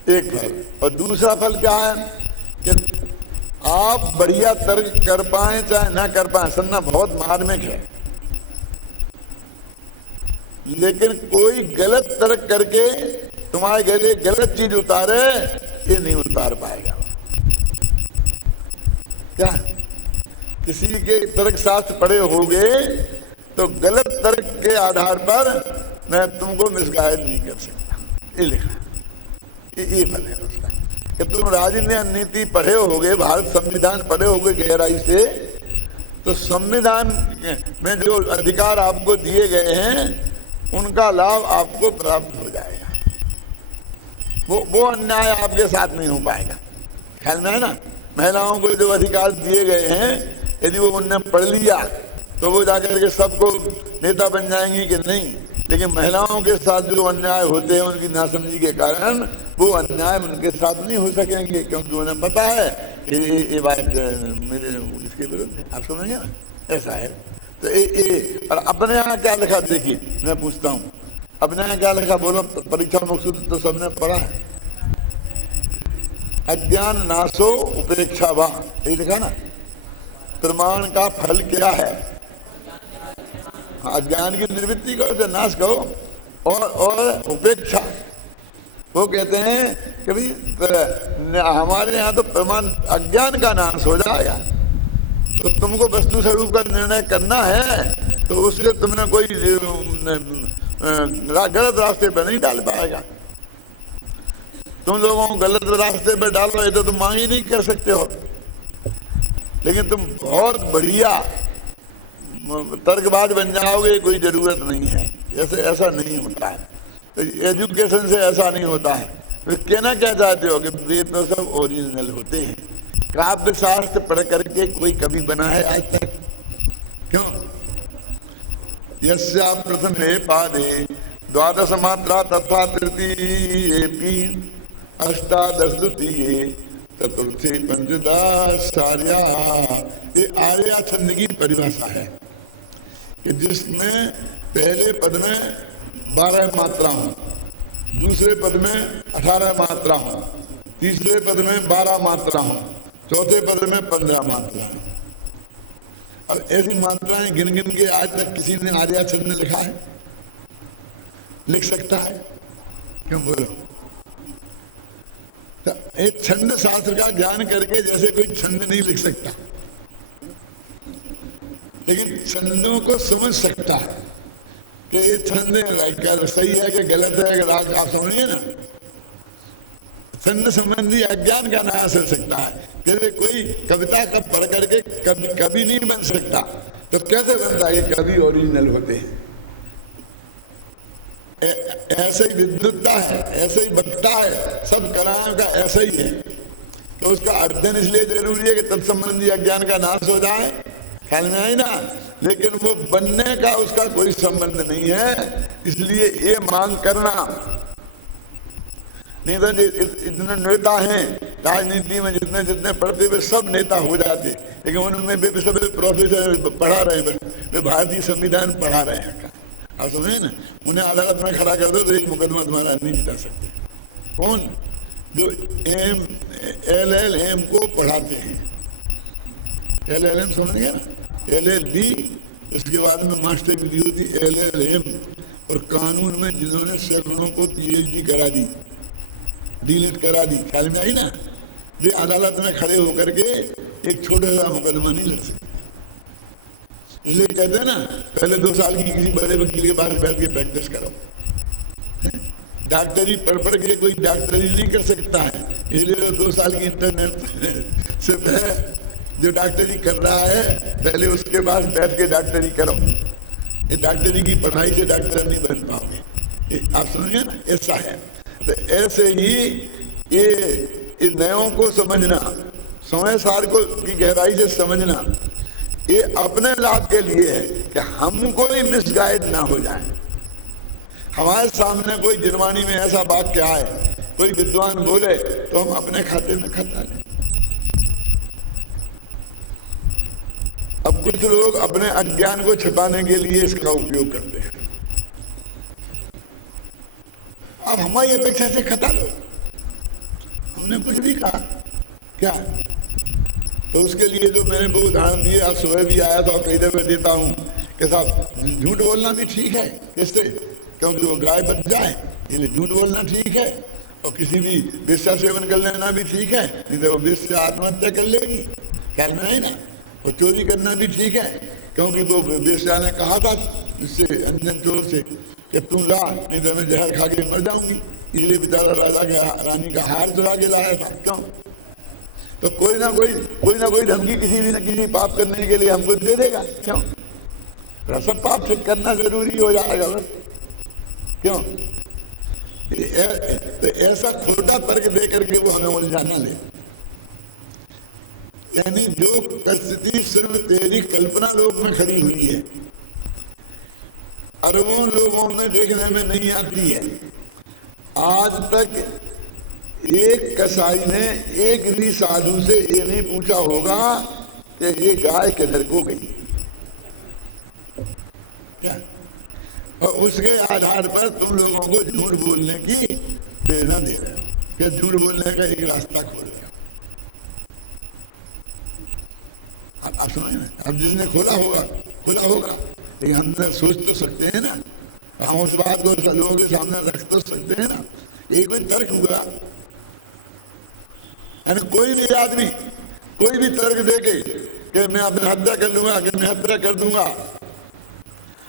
एक फल। और दूसरा फल क्या है कि आप बढ़िया तर्क कर पाए चाहे ना कर पाए, सुनना बहुत मार्मिक है, लेकिन कोई गलत तर्क करके तुम्हारे गले गलत चीज उतारे, ये नहीं उतार पाएगा। क्या किसी के तर्क शास्त्र पढ़े होगे तो गलत तर्क के आधार पर मैं तुमको मिसगाइड नहीं कर सकता, ये लिखा, ये फल है उसका। कि तुम राजनीति पढ़े होगे, भारत संविधान पढ़े होगे गहराई से, तो संविधान में जो अधिकार आपको दिए गए हैं उनका लाभ आपको प्राप्त हो जाएगा। वो अन्याय आपके साथ नहीं हो पाएगा। ख्याल में है ना, महिलाओं को जो अधिकार दिए गए हैं, यदि वो उनने पढ़ लिया तो वो जाकर के सबको नेता बन जाएंगी कि नहीं, लेकिन महिलाओं के साथ जो अन्याय होते हैं उनकी नासमझी के कारण वो अन्याय उनके साथ नहीं हो सकेंगे, क्योंकि उन्हें पता है कि ये बात मेरे इसके विरुद्ध है। आप समझेंगे ना, ऐसा है। तो और अपने यहाँ क्या लिखा, देखिए मैं पूछता हूँ अपने यहाँ क्या लिखा, बोलो। परीक्षा मकसूद तो सबने पढ़ा है, अज्ञान नाशो उपेक्षा वा, ये लिखा ना। प्रमाण का फल क्या है? अज्ञान की निवृत्ति करो, नाश करो, और उपेक्षा। वो कहते हैं कि भाई हमारे यहाँ तो प्रमाण अज्ञान का नाश हो जाएगा, तो तुमको वस्तु स्वरूप का निर्णय करना है तो उससे तुमने कोई गलत रास्ते पर नहीं डाल पाएगा। तुम लोगों को गलत रास्ते पर डालो ये तो तुम मांग ही नहीं कर सकते हो, लेकिन तुम बहुत बढ़िया तर्कबाज बन जाओगे, कोई जरूरत नहीं है। ऐसा नहीं होता है, तो एजुकेशन से ऐसा नहीं होता है। तो कहना क्या चाहते हो कि वेद तो सब ओरिजिनल होते हैं, काव्य शास्त्र पढ़ करके कोई कभी बना है आज तक? क्यों? यस्या प्रथमे पादे द्वादश मात्रा तथा तृतीयेपि अष्टादश द्वितीये चतुर्थी पंचदश आर्या। ये आर्या छंद की परिभाषा है कि जिसमें पहले पद में 12 मात्रा हो, दूसरे पद में 18 मात्रा हो, तीसरे पद में 12 मात्रा हो, चौथे पद में 15 मात्रा है। अब ऐसी मात्राएं गिन गिन के आज तक किसी ने आर्या छंद में लिखा है? लिख सकता है? क्यों बोलो? तो एक छंद शास्त्र का ज्ञान करके जैसे कोई छंद नहीं लिख सकता, लेकिन छंदों को समझ सकता है कि ये छंद सही है कि गलत है। अगर आप समझिए ना, छंद संबंधी अज्ञान का नाश हो सकता है। जैसे कोई कविता का पढ़ करके कवि नहीं बन सकता, तो कैसे बनता है? कवि ओरिजिनल होते हैं। ऐसे ही विद्वत्ता है, ऐसे ही वक्ता है, सब कलाओं का ऐसा ही है। तो उसका अध्ययन इसलिए जरूरी है कि तत्संबंधी अज्ञान का नाश हो जाए, ख्याल में आई ना। लेकिन वो बनने का उसका कोई संबंध नहीं है, इसलिए ये मांग करना नहीं। तो इतने नेता हैं राजनीति में, जितने जितने पढ़ते वे सब नेता हो जाते, लेकिन उनमें वे सब प्रोफेसर पढ़ा रहे हैं, वे भारतीय संविधान पढ़ा रहे हैं। आप समझे ना, उन्हें अदालत में खड़ा कर दो तो एक मुकदमा तुम्हारा नहीं जिता सकते। कौन? जो LLM को पढ़ाते हैं। LLM समझ गया ना, LLB, उसके बाद में मास्टर डिग्री होती LLM। और कानून में जिन्होंने सैकड़ों को PhD करा दी, डिलीट करा दी, ख्याल में आई ना, वे अदालत में खड़े होकर के एक छोटा सा मुकदमा नहीं लड़ सकते। इसलिए कहते हैं ना, पहले 2 साल की किसी बड़े वकील के पास बैठ के प्रैक्टिस करो। डॉक्टरी पढ़ के कोई डॉक्टरी नहीं कर सकता है, इसलिए 2 साल की इंटरनेट से जो डॉक्टरी कर रहा है पहले उसके पास बैठ के डॉक्टरी करो। ये डॉक्टरी की पढ़ाई से डॉक्टर नहीं बन पाओगे। आप समझिए ना, ऐसा है। तो ऐसे ही ये नयों को समझना, समय सार को की गहराई से समझना, ये अपने लाभ के लिए है कि हम कोई मिसगाइड ना हो जाए। हमारे सामने कोई जिरवानी में ऐसा वाक्य आए, कोई विद्वान बोले, तो हम अपने खाते में खता लें। अब कुछ लोग अपने अज्ञान को छिपाने के लिए इसका उपयोग करते हैं। अब हमारी अपेक्षा से खता लो, हमने कुछ भी कहा क्या? तो उसके लिए जो मैंने वो उदाहरण दिए, आज सुबह भी आया था और कई दफे देता हूँ कि साहब झूठ बोलना भी ठीक है, किससे? क्योंकि वो गाय बच जाए, इसलिए झूठ बोलना ठीक है। और किसी भी वेश्या सेवन कर लेना भी ठीक है, नहीं तो वो वेश्या आत्महत्या कर लेगी, ख्याल में नहीं ना। और चोरी करना भी ठीक है, क्योंकि वो वेश्या ने कहा था इससे अंजन चोर से कि तुम ला, नहीं तो मैं जहर खा के मर जाऊंगी। इसलिए बेचारा राजा के रानी का हार चुरा के लाया था। क्यों? तो कोई ना कोई धमकी किसी भी न किसी पाप करने के लिए हमको दे देगा। क्यों? सब पाप ठीक करना जरूरी हो जाएगा बस। क्यों? तो ऐसा खोटा तर्क दे करके वो हमें उलझाना ले। यानी जो परिस्थिति सिर्फ तेरी कल्पना लोक में खड़ी हुई है, अरबों लोगों में देखने में नहीं आती है। आज तक एक कसाई ने एक भी साधु से ये नहीं पूछा होगा कि ये गाय किधर को गई, क्या? और उसके आधार पर तुम लोगों को झूठ बोलने की प्रेरणा दे रहे हो कि झूठ बोलने का एक रास्ता खोल गया। आप समझ, अब जिसने खोला होगा, लेकिन हम सोच तो सकते हैं ना, हम उस बात को लोगों के सामने रख तो सकते हैं ना। एक कोई तर्क हुआ, कोई भी आदमी कोई भी तर्क देके कि मैं अपनी हत्या कर लूंगा, कि मैं हत्या कर दूंगा,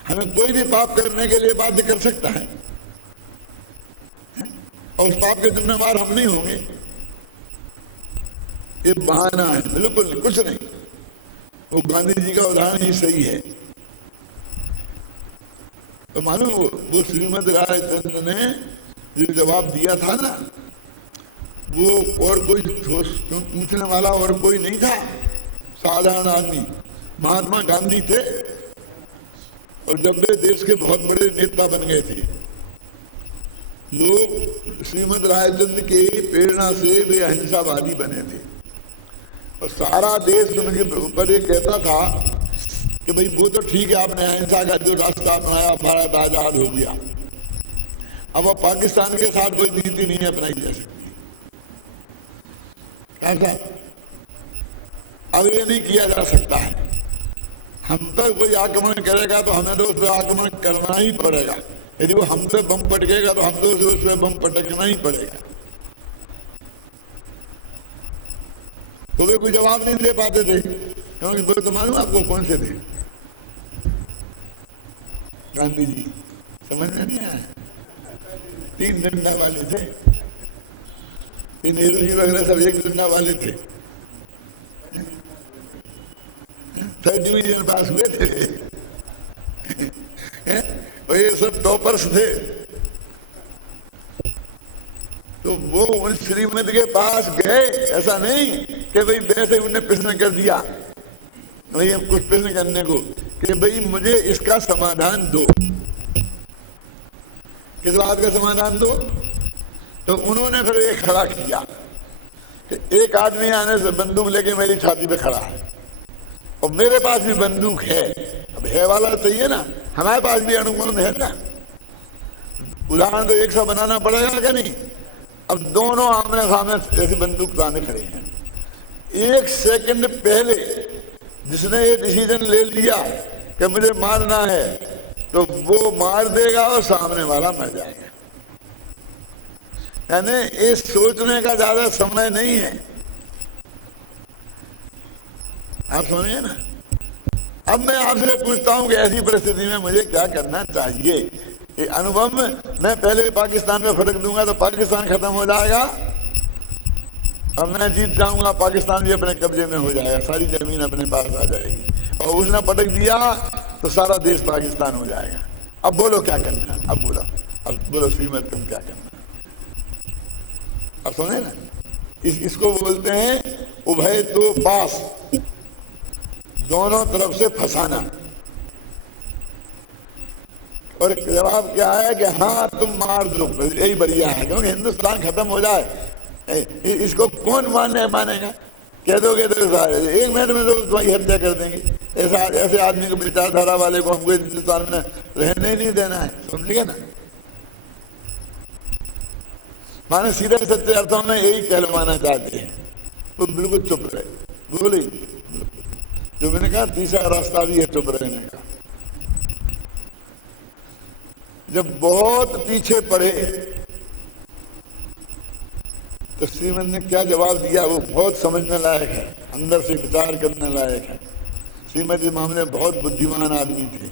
हमें कोई भी पाप करने के लिए बाध्य कर सकता है, और उस पाप के जिम्मेवार हम नहीं होंगे। ये बहाना है, बिल्कुल कुछ नहीं। वो गांधी जी का उदाहरण ही सही है। तो मालूम वो श्रीमद रायचंद्र ने जो जवाब दिया था ना, वो और कोई पूछने वाला और कोई नहीं था, साधारण आदमी महात्मा गांधी थे। और जब वे देश के बहुत बड़े नेता बन गए थे, लोग श्रीमद रायचंद्र के प्रेरणा से वे अहिंसावादी बने थे। और सारा देश उनके ऊपर ये कहता था कि भाई वो तो ठीक है, आपने अहिंसा का जो रास्ता अपनाया, भारत आजाद हो गया, अब वो पाकिस्तान के साथ कोई नीति नहीं अपनाई जा सकती। ऐसा अब ये नहीं किया जा सकता है। हम पर कोई आक्रमण करेगा तो हमें तो उस पर आक्रमण करना ही पड़ेगा। यदि वो हम पे बम पटकेगा तो हमको उस पर बम पटकना ही पड़ेगा। तो वे कोई जवाब नहीं दे पाते थे, क्योंकि बोले तो मालूम आपको कौन से थे? गांधी जी, समझ में नहीं आया? 3 डंडा वाले थे। नेहरू जी वगैरह सब 1 डंडा वाले थे। 3rd डिवीजन पास हुए थे। और ये सब टॉपर्स थे। तो वो उन श्रीमती के पास गए, ऐसा नहीं कि भाई वैसे उन्हें प्रश्न कर दिया, भाई हम कुछ प्रश्न करने को कि भाई मुझे इसका समाधान दो। किस बात का समाधान दो? तो उन्होंने फिर एक खड़ा किया कि एक आदमी आने से बंदूक लेके मेरी छाती पे खड़ा है और मेरे पास भी बंदूक है। अब है वाला चाहिए ना, हमारे पास भी अनुमान है ना। उदाहरण तो एक सा बनाना पड़ेगा क्या नहीं? अब दोनों आमने सामने ऐसी बंदूक ताने खड़े हैं। 1 सेकंड पहले जिसने ये डिसीजन ले लिया कि मुझे मारना है तो वो मार देगा और सामने वाला मर जाएगा। यानी ये सोचने का ज्यादा समय नहीं है। आप सुनिए ना। अब मैं आपसे पूछता हूं कि ऐसी परिस्थिति में मुझे क्या करना चाहिए? ये अनुभव में मैं पहले पाकिस्तान में फटक दूंगा तो पाकिस्तान खत्म हो जाएगा और मैं जीत जाऊंगा, पाकिस्तान भी अपने कब्जे में हो जाएगा, सारी जमीन अपने पास आ जाएगी। और उसने पटक दिया तो सारा देश पाकिस्तान हो जाएगा। अब बोलो क्या करना? अब बोलो श्रीमद, तुम क्या करना? अब सुने ना, इसको बोलते हैं उभय तो पास, दोनों तरफ से फंसाना। और जवाब क्या है कि हाँ तुम मार दो, यही बढ़िया है, क्योंकि हिंदुस्तान खत्म हो जाए। इसको कौन मानेगा? कह दोगे तो 1 मिनट में तो तुम्हारी हत्या कर देंगे। ऐसे आदमी को, विचारधारा वाले को हमको हिंदुस्तान में रहने नहीं देना है, समझिए ना। माने सीधे सच्चे अर्थों में यही कहलवाना चाहते हैं। वो बिल्कुल चुप रहे, बोले जो मैंने कहा तीसरा रास्ता भी है चुप रहने का। जब बहुत पीछे पड़े तो श्रीमद ने क्या जवाब दिया वो बहुत समझने लायक है, अंदर से विचार करने लायक है। श्रीमद इस मामले में बहुत बुद्धिमान आदमी थे,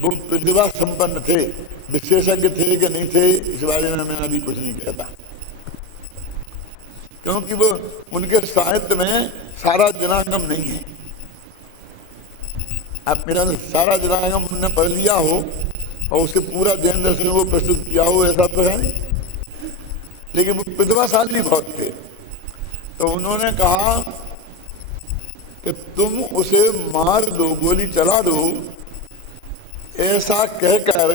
वो प्रतिभा संपन्न थे। विशेषज्ञ थे कि नहीं थे इस बारे में मैं अभी कुछ नहीं कहता, क्योंकि वो उनके साहित्य में सारा जनागम नहीं है। आप मेरा सारा जनागम उन्होंने पढ़ लिया हो और उसके पूरा जैन दर्शन वो प्रस्तुत किया हो ऐसा तो है नहीं, लेकिन वो प्रतिभाशाली बहुत थे। तो उन्होंने कहा कि तुम उसे मार दो, गोली चला दो, ऐसा कहकर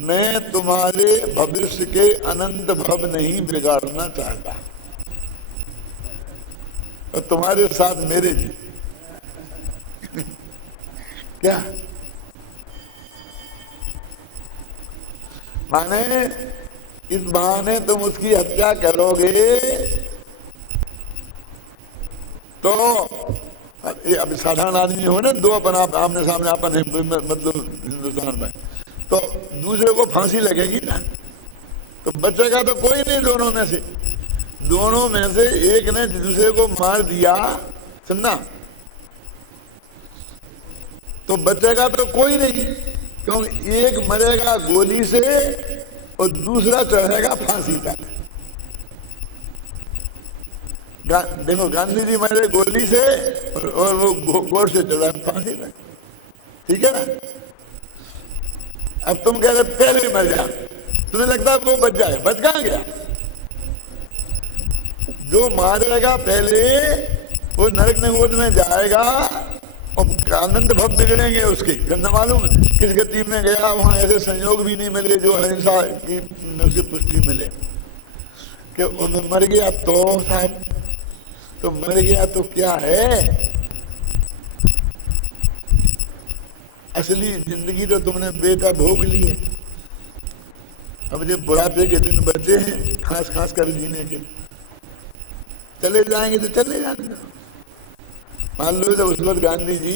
मैं तुम्हारे भविष्य के अनंत भव नहीं बिगाड़ना चाहता और तुम्हारे साथ मेरे भी। क्या माने इस बहाने तुम उसकी हत्या करोगे तो अब साधारण आदमी हो ना, 2 अपन आमने सामने अपन मतलब हिंदुस्तान में, तो दूसरे को फांसी लगेगी ना, तो बचेगा तो कोई नहीं। दोनों में से एक ने दूसरे को मार दिया, सुनना, तो बचेगा तो कोई नहीं, क्योंकि एक मरेगा गोली से और दूसरा चढ़ेगा फांसी तक। देखो गांधी जी मरे गोली से और वो गोर से चढ़ा फांसी तक, ठीक है ना। अब तुम कह रहे पहले ही मर जा, तुम्हें लगता है वो बच जाए, बच कहाँ गया? जो मारेगा पहले वो नरक नगोद में जाएगा और आनंद भव बिगड़ेंगे उसके। गंदा मालूम किस गति में गया, वहां ऐसे संयोग भी नहीं मिले जो अहिंसा की उसे पुष्टि मिले कि उन्हें मर गया तो साहब, तो मर गया तो क्या है, असली जिंदगी तो तुमने बेटा भोग ली है। अब जब बुढ़ापे के दिन बचे हैं खास खास कर जीने के, चले जाएंगे तो चले जाएंगे। मान लो जब उस वक्त गांधी जी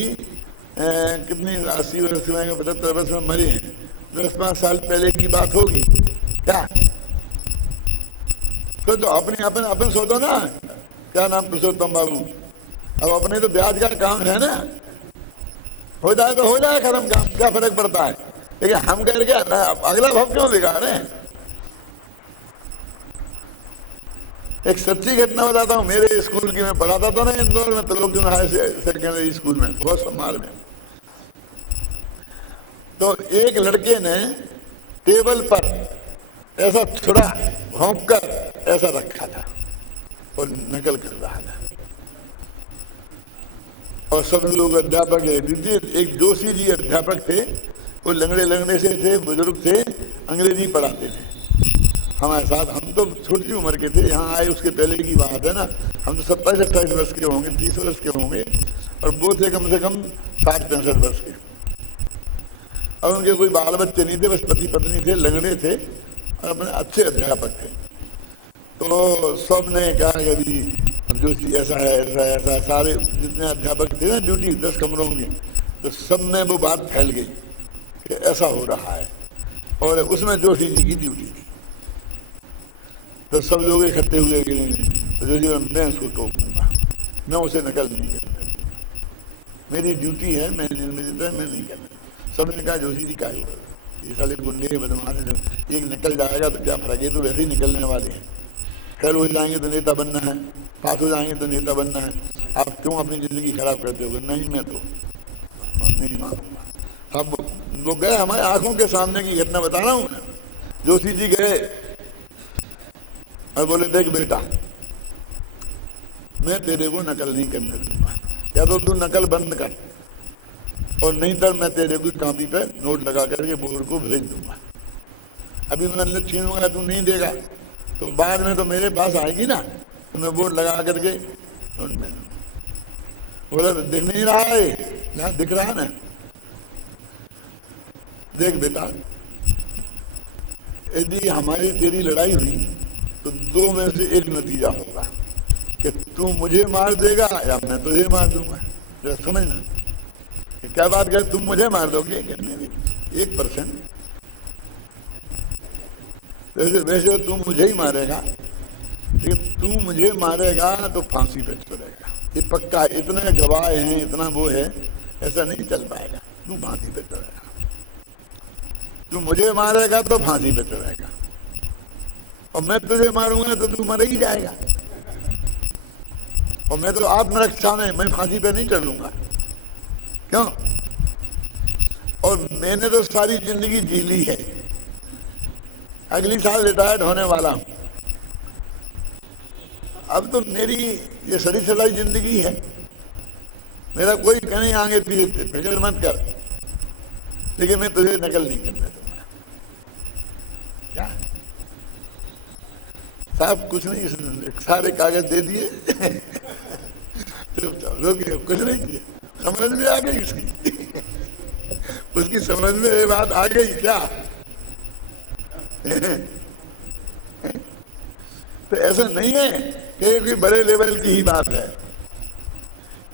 कितनी 80 वर्ष में 75 वर्ष में मरे हैं, 10-5 साल पहले की बात होगी क्या? तो अपने अपन अपन सोचो ना, क्या नाम पुरुषोत्तम बाबू, अब अपने तो ब्याज का काम है ना, हो जाए तो हो जाए खत्म काम, क्या फर्क पड़ता है। लेकिन हम कह क्या ना, अगला भाव क्यों बिगाड़े। एक सच्ची घटना बताता हूँ। मेरे स्कूल की मैं पढ़ाता था ना इंदौर में, त्रिलोक हाई सेकेंडरी स्कूल में, बहुत सम्मान में। तो एक लड़के ने टेबल पर ऐसा थोड़ा भोंक कर ऐसा रखा था और नकल कर रहा था, और सब लोग अध्यापक एक जोशी जी अध्यापक थे, वो लंगड़े लंगड़े से थे, बुजुर्ग थे, अंग्रेजी पढ़ाते थे हमारे साथ। हम तो छोटी उम्र के थे, यहाँ आए उसके पहले की बात है ना, हम तो 27-28 वर्ष के होंगे, 30 वर्ष के होंगे, और वो थे कम से कम 60-65 वर्ष के। और उनके कोई बाल बच्चे नहीं थे, बस पति पत्नी थे, लंगड़े थे और अपने अच्छे अध्यापक थे। तो सब ने कहा कि जी जोशी ऐसा है ऐसा है ऐसा, सारे जितने अध्यापक थे ना ड्यूटी 10 कमरों की, तो सब में वो बात फैल गई कि ऐसा हो रहा है, और उसमें जोशी जी की ड्यूटी थी। तो सब लोग इकट्ठे हुए कि तो जोशी मैं उसको टोकूंगा, मैं उसे नकल नहीं करता, मेरी ड्यूटी है, मैं नहीं करता। सबने कहा जोशी जी क्या होगा, ये साले गुंडे बदमाश, एक निकल जाएगा तो क्या फर्क है, तो वैसे ही निकलने वाले हैं, फेल हो जाएंगे तो नेता बनना है, पास हो जाएंगे तो नेता बनना है, आप क्यों अपनी जिंदगी खराब करते हो। नहीं, मैं तो नहीं मानूंगा। अब वो गए, हमारे आंखों के सामने की घटना बता रहा हूँ। जोशी जी गए और बोले देख बेटा, मैं तेरे को नकल नहीं करने दूंगा, या तो तू नकल बंद कर, और नहीं तो मैं तेरे को कॉपी पे नोट लगा करके बोर्ड को भेज दूंगा। अभी मैं छीनूंगा, तू नहीं देगा तो बाद में तो मेरे पास आएगी ना, तो मैं बोर्ड लगा करके नोट में। बोला दिख नहीं रहा है, यहाँ दिख रहा है ना, देख बेटा, यदि हमारी तेरी लड़ाई हुई तो दो में से एक नतीजा होगा, कि तू मुझे मार देगा या मैं तुझे मार दूंगा। जरा समझना क्या बात कर, तुम मुझे मार दोगे, 1%, वैसे तुम मुझे ही मारेगा, लेकिन तू मुझे मारेगा तो फांसी पे चढ़ेगा, ये पक्का, इतने गवाह हैं, इतना वो है, ऐसा नहीं चल पाएगा, तू फांसी पे चढ़ेगा। तू मुझे मारेगा तो फांसी पे चढ़ेगा, और मैं तुझे मारूंगा तो तू मर ही जाएगा, और मैं तो आत्मरक्षा में, मैं फांसी पे नहीं चढ़ूंगा। क्यों? और मैंने तो सारी जिंदगी जी ली है, अगली साल रिटायर्ड होने वाला हूं, अब तो मेरी ये सड़ी सड़ाई जिंदगी है, मेरा कोई कहीं आगे पीछे फिक्र मत कर, लेकिन मैं तुझे नकल नहीं करने दूंगा। क्या साहब, कुछ नहीं, सारे कागज दे दिए कुछ नहीं किया, समझ में आ गई उसकी समझ में ये बात आ गई क्या? तो ऐसा नहीं है कि कोई बड़े लेवल की ही बात है,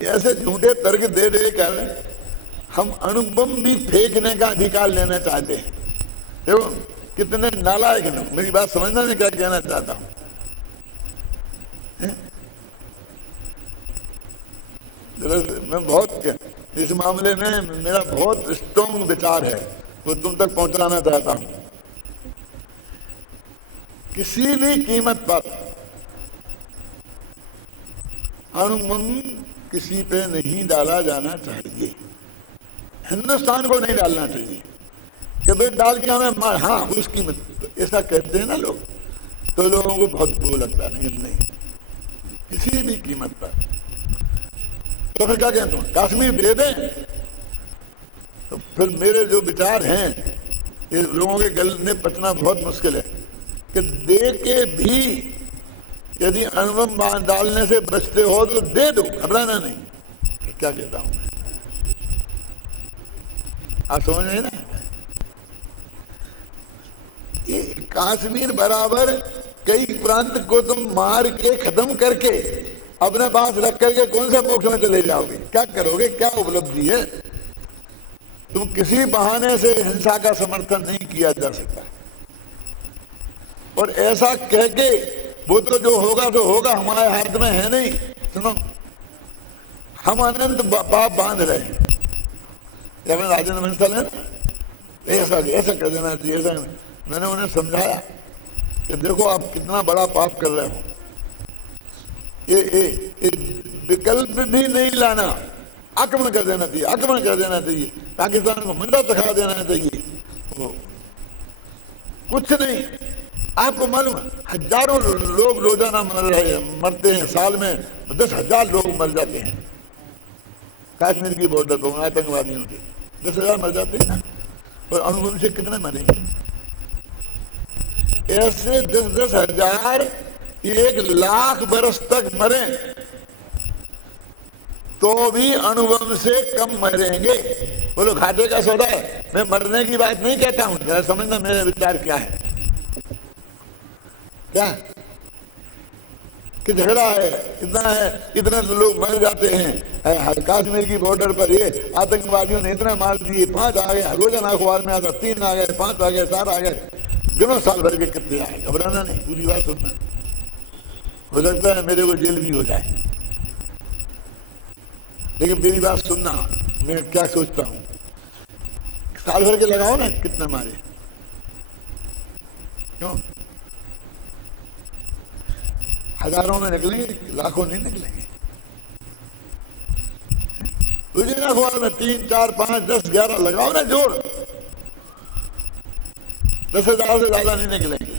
ऐसे झूठे तर्क दे दे कर हम अणुबम भी फेंकने का अधिकार लेना चाहते हैं। देखो कितने नालायक हैं। मेरी बात समझना मैं क्या कहना चाहता हूं। मैं बहुत इस मामले में मेरा बहुत स्ट्रॉन्ग विचार है, वो तुम तक पहुंचाना चाहता हूं। किसी भी कीमत पर अणुबम किसी पे नहीं डाला जाना चाहिए, हिंदुस्तान को नहीं डालना चाहिए कि भाई डाल के हमें मार, हाँ उस कीमत, ऐसा कहते हैं ना लोग, तो लोगों को बहुत वो लगता है, लेकिन नहीं, किसी भी कीमत पर। तो फिर क्या कहते हैं, कश्मीर दे दें, तो फिर मेरे जो विचार हैं ये लोगों के गले में पचना बहुत मुश्किल है कि दे के भी यदि अणुबम डालने से बचते हो तो दे दो, घबराना नहीं। क्या कहता हूं मैं, आप समझ रहे ना? ये कश्मीर बराबर कई प्रांत को तुम मार के खत्म करके अपने पास रख करके कौन सा मोक्ष में चले जाओगे? क्या करोगे? क्या उपलब्धि है? तुम किसी बहाने से हिंसा का समर्थन नहीं किया जा सकता। और ऐसा कह के वो तो जो होगा तो होगा, हमारे हाथ में है नहीं। सुनो, हम अनंत पाप बांध रहे हैं। जब राजेंद्र मंसल है ना, ऐसा कर देना चाहिए, ऐसा। मैंने उन्हें समझाया कि देखो आप कितना बड़ा पाप कर रहे हो, ये विकल्प भी नहीं लाना, आक्रमण कर देना चाहिए, आक्रमण कर देना चाहिए, पाकिस्तान को मंडा दिखा देना चाहिए। कुछ नहीं, आपको मालूम है हजारों लोग रोजाना मरते हैं, साल में 10,000 लोग मर जाते हैं कश्मीर की बॉर्डर पर आतंकवादियों के। 10,000 मर जाते हैं ना, और अनुभव से कितने मरेंगे? ऐसे 10,000 1,00,000 बरस तक मरे तो भी अनुभव से कम मरेंगे। बोलो घाटे का सौदा है। मैं मरने की बात नहीं कहता हूं, जरा समझना मेरा विचार क्या है। क्या कि झगड़ा है, इतना है, इतने लोग मर जाते हैं कश्मीर की बॉर्डर पर। ये आतंकवादियों ने इतना मार दिए, 5 आ गए, रोजाना अखबार में आता, 3 आ गए, 5 आ गए, 4 आ गए, गिनो साल भर के कितने आए। घबराना नहीं, पूरी बात सुनना। हो सकता है मेरे को जेल भी हो जाए, लेकिन मेरी बात सुनना, मैं क्या सोचता हूं। साल भर के लगाओ ना, कितने मारे, क्यों? हजारों में निकलेंगे, लाखों नहीं निकलेंगे। तुझे ना अखबार में 3, 4, 5, 10, 11 लगाओ ना, जोड़ 10,000 से ज्यादा नहीं निकलेंगे।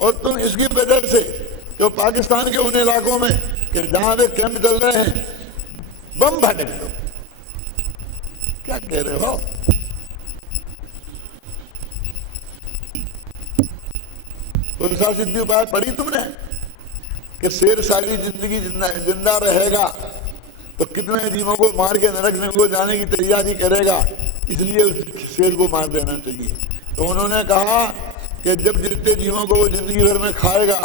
और तुम इसकी वजह से जो पाकिस्तान के उन इलाकों में कि जहां पे कैंप चल रहे हैं, बम फटे दो। क्या कह रहे हो? पुरुषा सिद्धि उपाय पढ़ी तुमने कि शेर सारी जिंदगी जिंदा रहेगा तो कितने जीवों को मार के नरक में को जाने की तैयारी करेगा, इसलिए उस शेर को मार देना चाहिए। तो उन्होंने कहा कि जब जितने जीवों को वो जिंदगी भर में खाएगा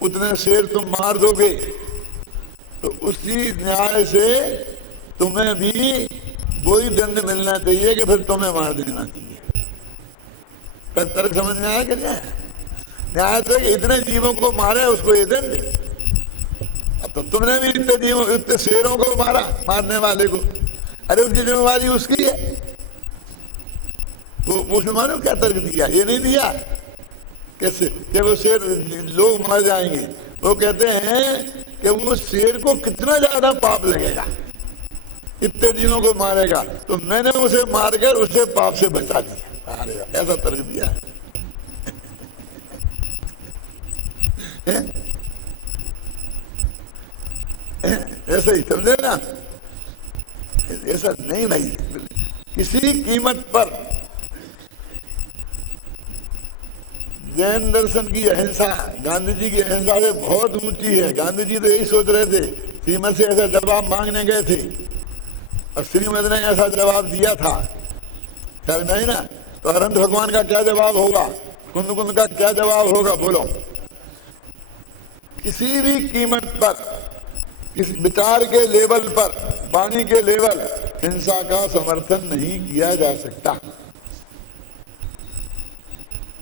उतने शेर तुम मार दोगे, तो उसी न्याय से तुम्हें भी वही दंड मिलना चाहिए कि फिर तुम्हें मार देना चाहिए। तर्क समझ में आया कि नहीं? न्याय से इतने जीवों को मारे उसको ये दंड। अब तो तुमने भी इतने जीवों, इतने शेरों को मारा, मारने वाले को, अरे उनकी जिम्मेवारी उसकी है। वो मुसलमानों क्या तर्क दिया? ये नहीं दिया कैसे कि वो शेर लोग मर जाएंगे। वो कहते हैं कि वो शेर को कितना ज्यादा पाप लगेगा, इतने जीवों को मारेगा, तो मैंने उसे मारकर उसे पाप से बचा दिया। अरे ऐसा तर्क दिया ऐसा ही समझे ना? ऐसा नहीं भाई, किसी कीमत पर जैन दर्शन की अहिंसा गांधी जी की अहिंसा से बहुत ऊंची है। गांधी जी तो यही सोच रहे थे, श्रीमद से ऐसा जवाब मांगने गए थे और श्रीमद ने ऐसा जवाब दिया था, शायद नहीं ना? तो अनंत भगवान का क्या जवाब होगा, कुंद कुंद का क्या जवाब होगा? बोलो। किसी भी कीमत पर, किसी विचार के लेवल पर, वाणी के लेवल, हिंसा का समर्थन नहीं किया जा सकता।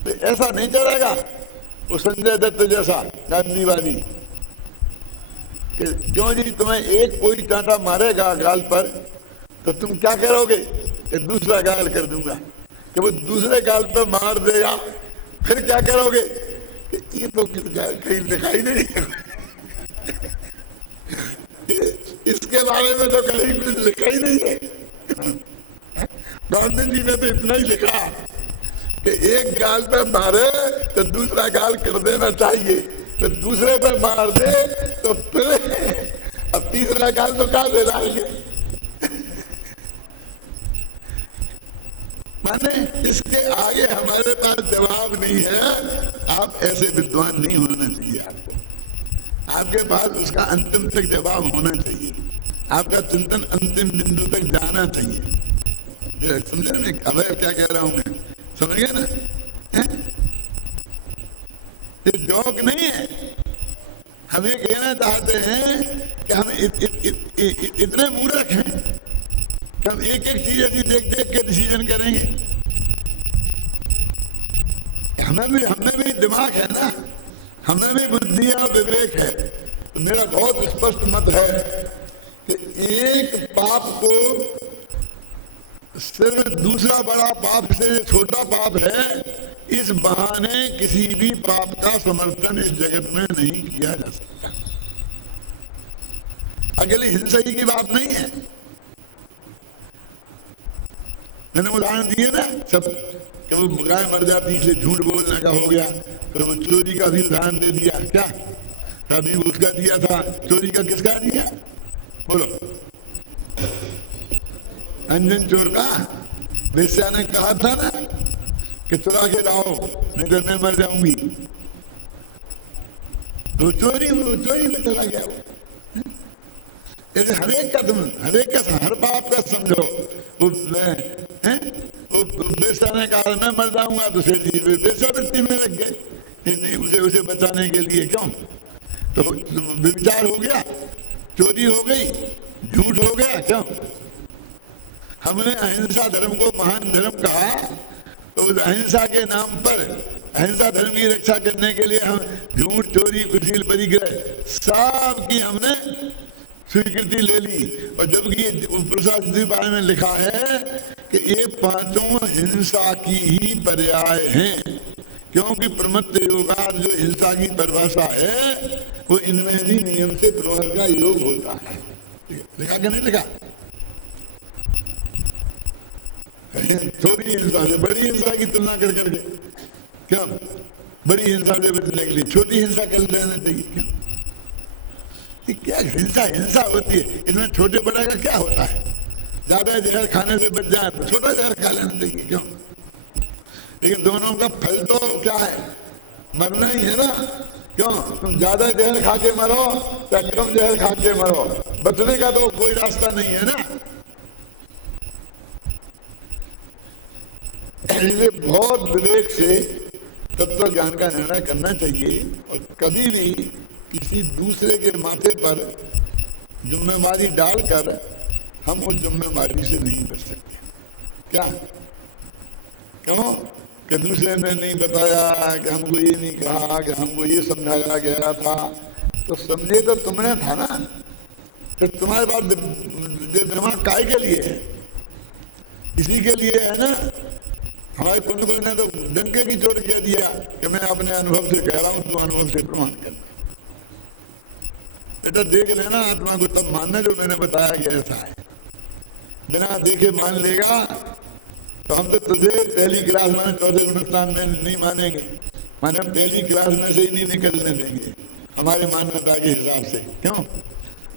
तो ऐसा नहीं चलेगा वो संजय दत्त जैसा गांधीवादी कि क्यों जी तुम्हें एक कोई कांटा मारेगा गाल पर तो तुम क्या करोगे कि दूसरा गाल कर दूंगा, कि वो दूसरे गाल पर मार देगा, फिर क्या करोगे कि ये तो कहीं दिखाई नहीं इसके बारे में तो कहीं कुछ लिखा ही नहीं है। गांधी जी ने तो इतना ही लिखा कि एक गाल पे मारे तो दूसरा गाल कर देना चाहिए, तो दूसरे पे मार दे तो फिर अब तीसरा गाल तो कहां ले जाएंगे? माने इसके आगे हमारे पास जवाब नहीं है। आप ऐसे विद्वान नहीं होना चाहिए, आपके पास उसका अंतिम तक जवाब होना चाहिए, आपका चिंतन अंतिम बिंदु तक जाना चाहिए। समझे ना? अब क्या कह रहा हूं मैं? समझ गए ना? ये जोक नहीं है। हम ये कहना चाहते हैं कि हम इतने मूर्ख हैं कि हम एक एक चीज ऐसी देख देख के डिसीजन करेंगे। हमें भी दिमाग है ना, हमें भी बुद्धि और विवेक है। तो मेरा बहुत स्पष्ट मत है कि एक पाप को सिर्फ दूसरा बड़ा पाप से छोटा पाप है, इस बहाने किसी भी पाप का समर्थन इस जगत में नहीं किया जा सकता। अकेली हिंसा ही की बात नहीं है। मैंने उदाहरण दिए ना सब, कि वो गाय मर जाती से झूठ बोलने का हो गया, फिर वो चोरी का भी उदाहरण दे दिया। क्या अभी उसका दिया था, चोरी का किसका दिया? बोलो। अंजन चोर का। वेश्या ने कहा था ना कि चुरा के लाओ नहीं तो मैं मर जाऊंगी। तो चोरी में चला गया वो। ऐसे हरेक का तुम हर बात का समझो। वो वेश्या ने कहा मैं मर जाऊंगा, तो वेश्यावृत्ति में लग गए उसे बचाने के लिए। क्यों? तो विचार हो गया, चोरी हो गई, झूठ हो गया। क्यों? हमने अहिंसा धर्म को महान धर्म कहा, तो उस अहिंसा के नाम पर अहिंसा धर्म की रक्षा करने के लिए हम झूठ, चोरी, कुशील, परिग्रह सब की हमने स्वीकृति ले ली। और जबकि प्रसाद बारे में लिखा है कि ये पांचों हिंसा की ही पर्याय हैं, क्योंकि प्रमत्त योगात जो हिंसा की परिभाषा है वो इनमें ही नियम से प्रवर का योग होता है। लिखा कि नहीं लिखा? छोटी हिंसा से बड़ी हिंसा की तुलना कर करके, क्या बड़ी हिंसा से बचने के लिए छोटी हिंसा कर लेना चाहिए? क्यों? क्या हिंसा होती है, इसमें छोटे बड़े का क्या होता है? ज्यादा जहर खाने से बच जाए तो छोटा जहर खा लेना चाहिए। क्यों? लेकिन दोनों का फल तो क्या है? मरना ही है ना। क्यों? तुम ज्यादा जहर खा के मरो या कम जहर खा के मरो, बचने का तो कोई रास्ता नहीं है ना। इसलिए बहुत विवेक से तत्व ज्ञान का निर्णय करना चाहिए, और कभी भी किसी दूसरे के माथे पर जिम्मेवारी डालकर हम उस जिम्मेवारी से नहीं बच सकते। क्या? क्यों? कि दूसरे ने नहीं बताया, कि हमको ये नहीं कहा, कि हमको ये समझाया गया था। तो समझे तो तुमने था ना, तो तुम्हारे पास दिमाग काय के लिए है? इसी के लिए है ना। हमारे पुण्य ने तो डंके की चोट कह दिया कि मैं अपने अनुभव से कह रहा हूं, तू अनुभव से प्रमाण कर। बेटा देख लेना आत्मा को, तब मानना जो मैंने बताया कि ऐसा है। बिना देखे मान लेगा तो हम तो तुझे पहली क्लास में चौथे गुणस्थान में नहीं मानेंगे, माने हम पहली क्लास में से ही नहीं निकलने देंगे हमारे मान्यता के हिसाब से। क्यों?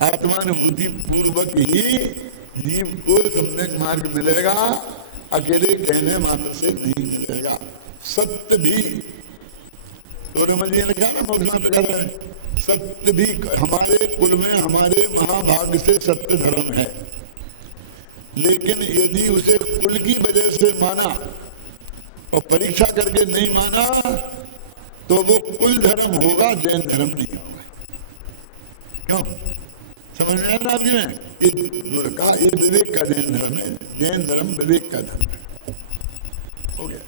आत्मानुभूति पूर्वक ही जीव को सम्यक मार्ग मिलेगा, अकेले कहने मात्र से नहीं मिलेगा। सत्य भी जी ने कहा ना, मोक्ष मात्र कर रहे हैं, सत्य भी हमारे कुल में हमारे महाभाग्य से सत्य धर्म है। लेकिन यदि उसे कुल की वजह से माना और परीक्षा करके नहीं माना तो वो कुल धर्म होगा, जैन धर्म नहीं होगा। क्यों? समझ में आया आपकी में? ये विवेक का जैन धर्म है। जैन धर्म विवेक का धर्म है। हो गया।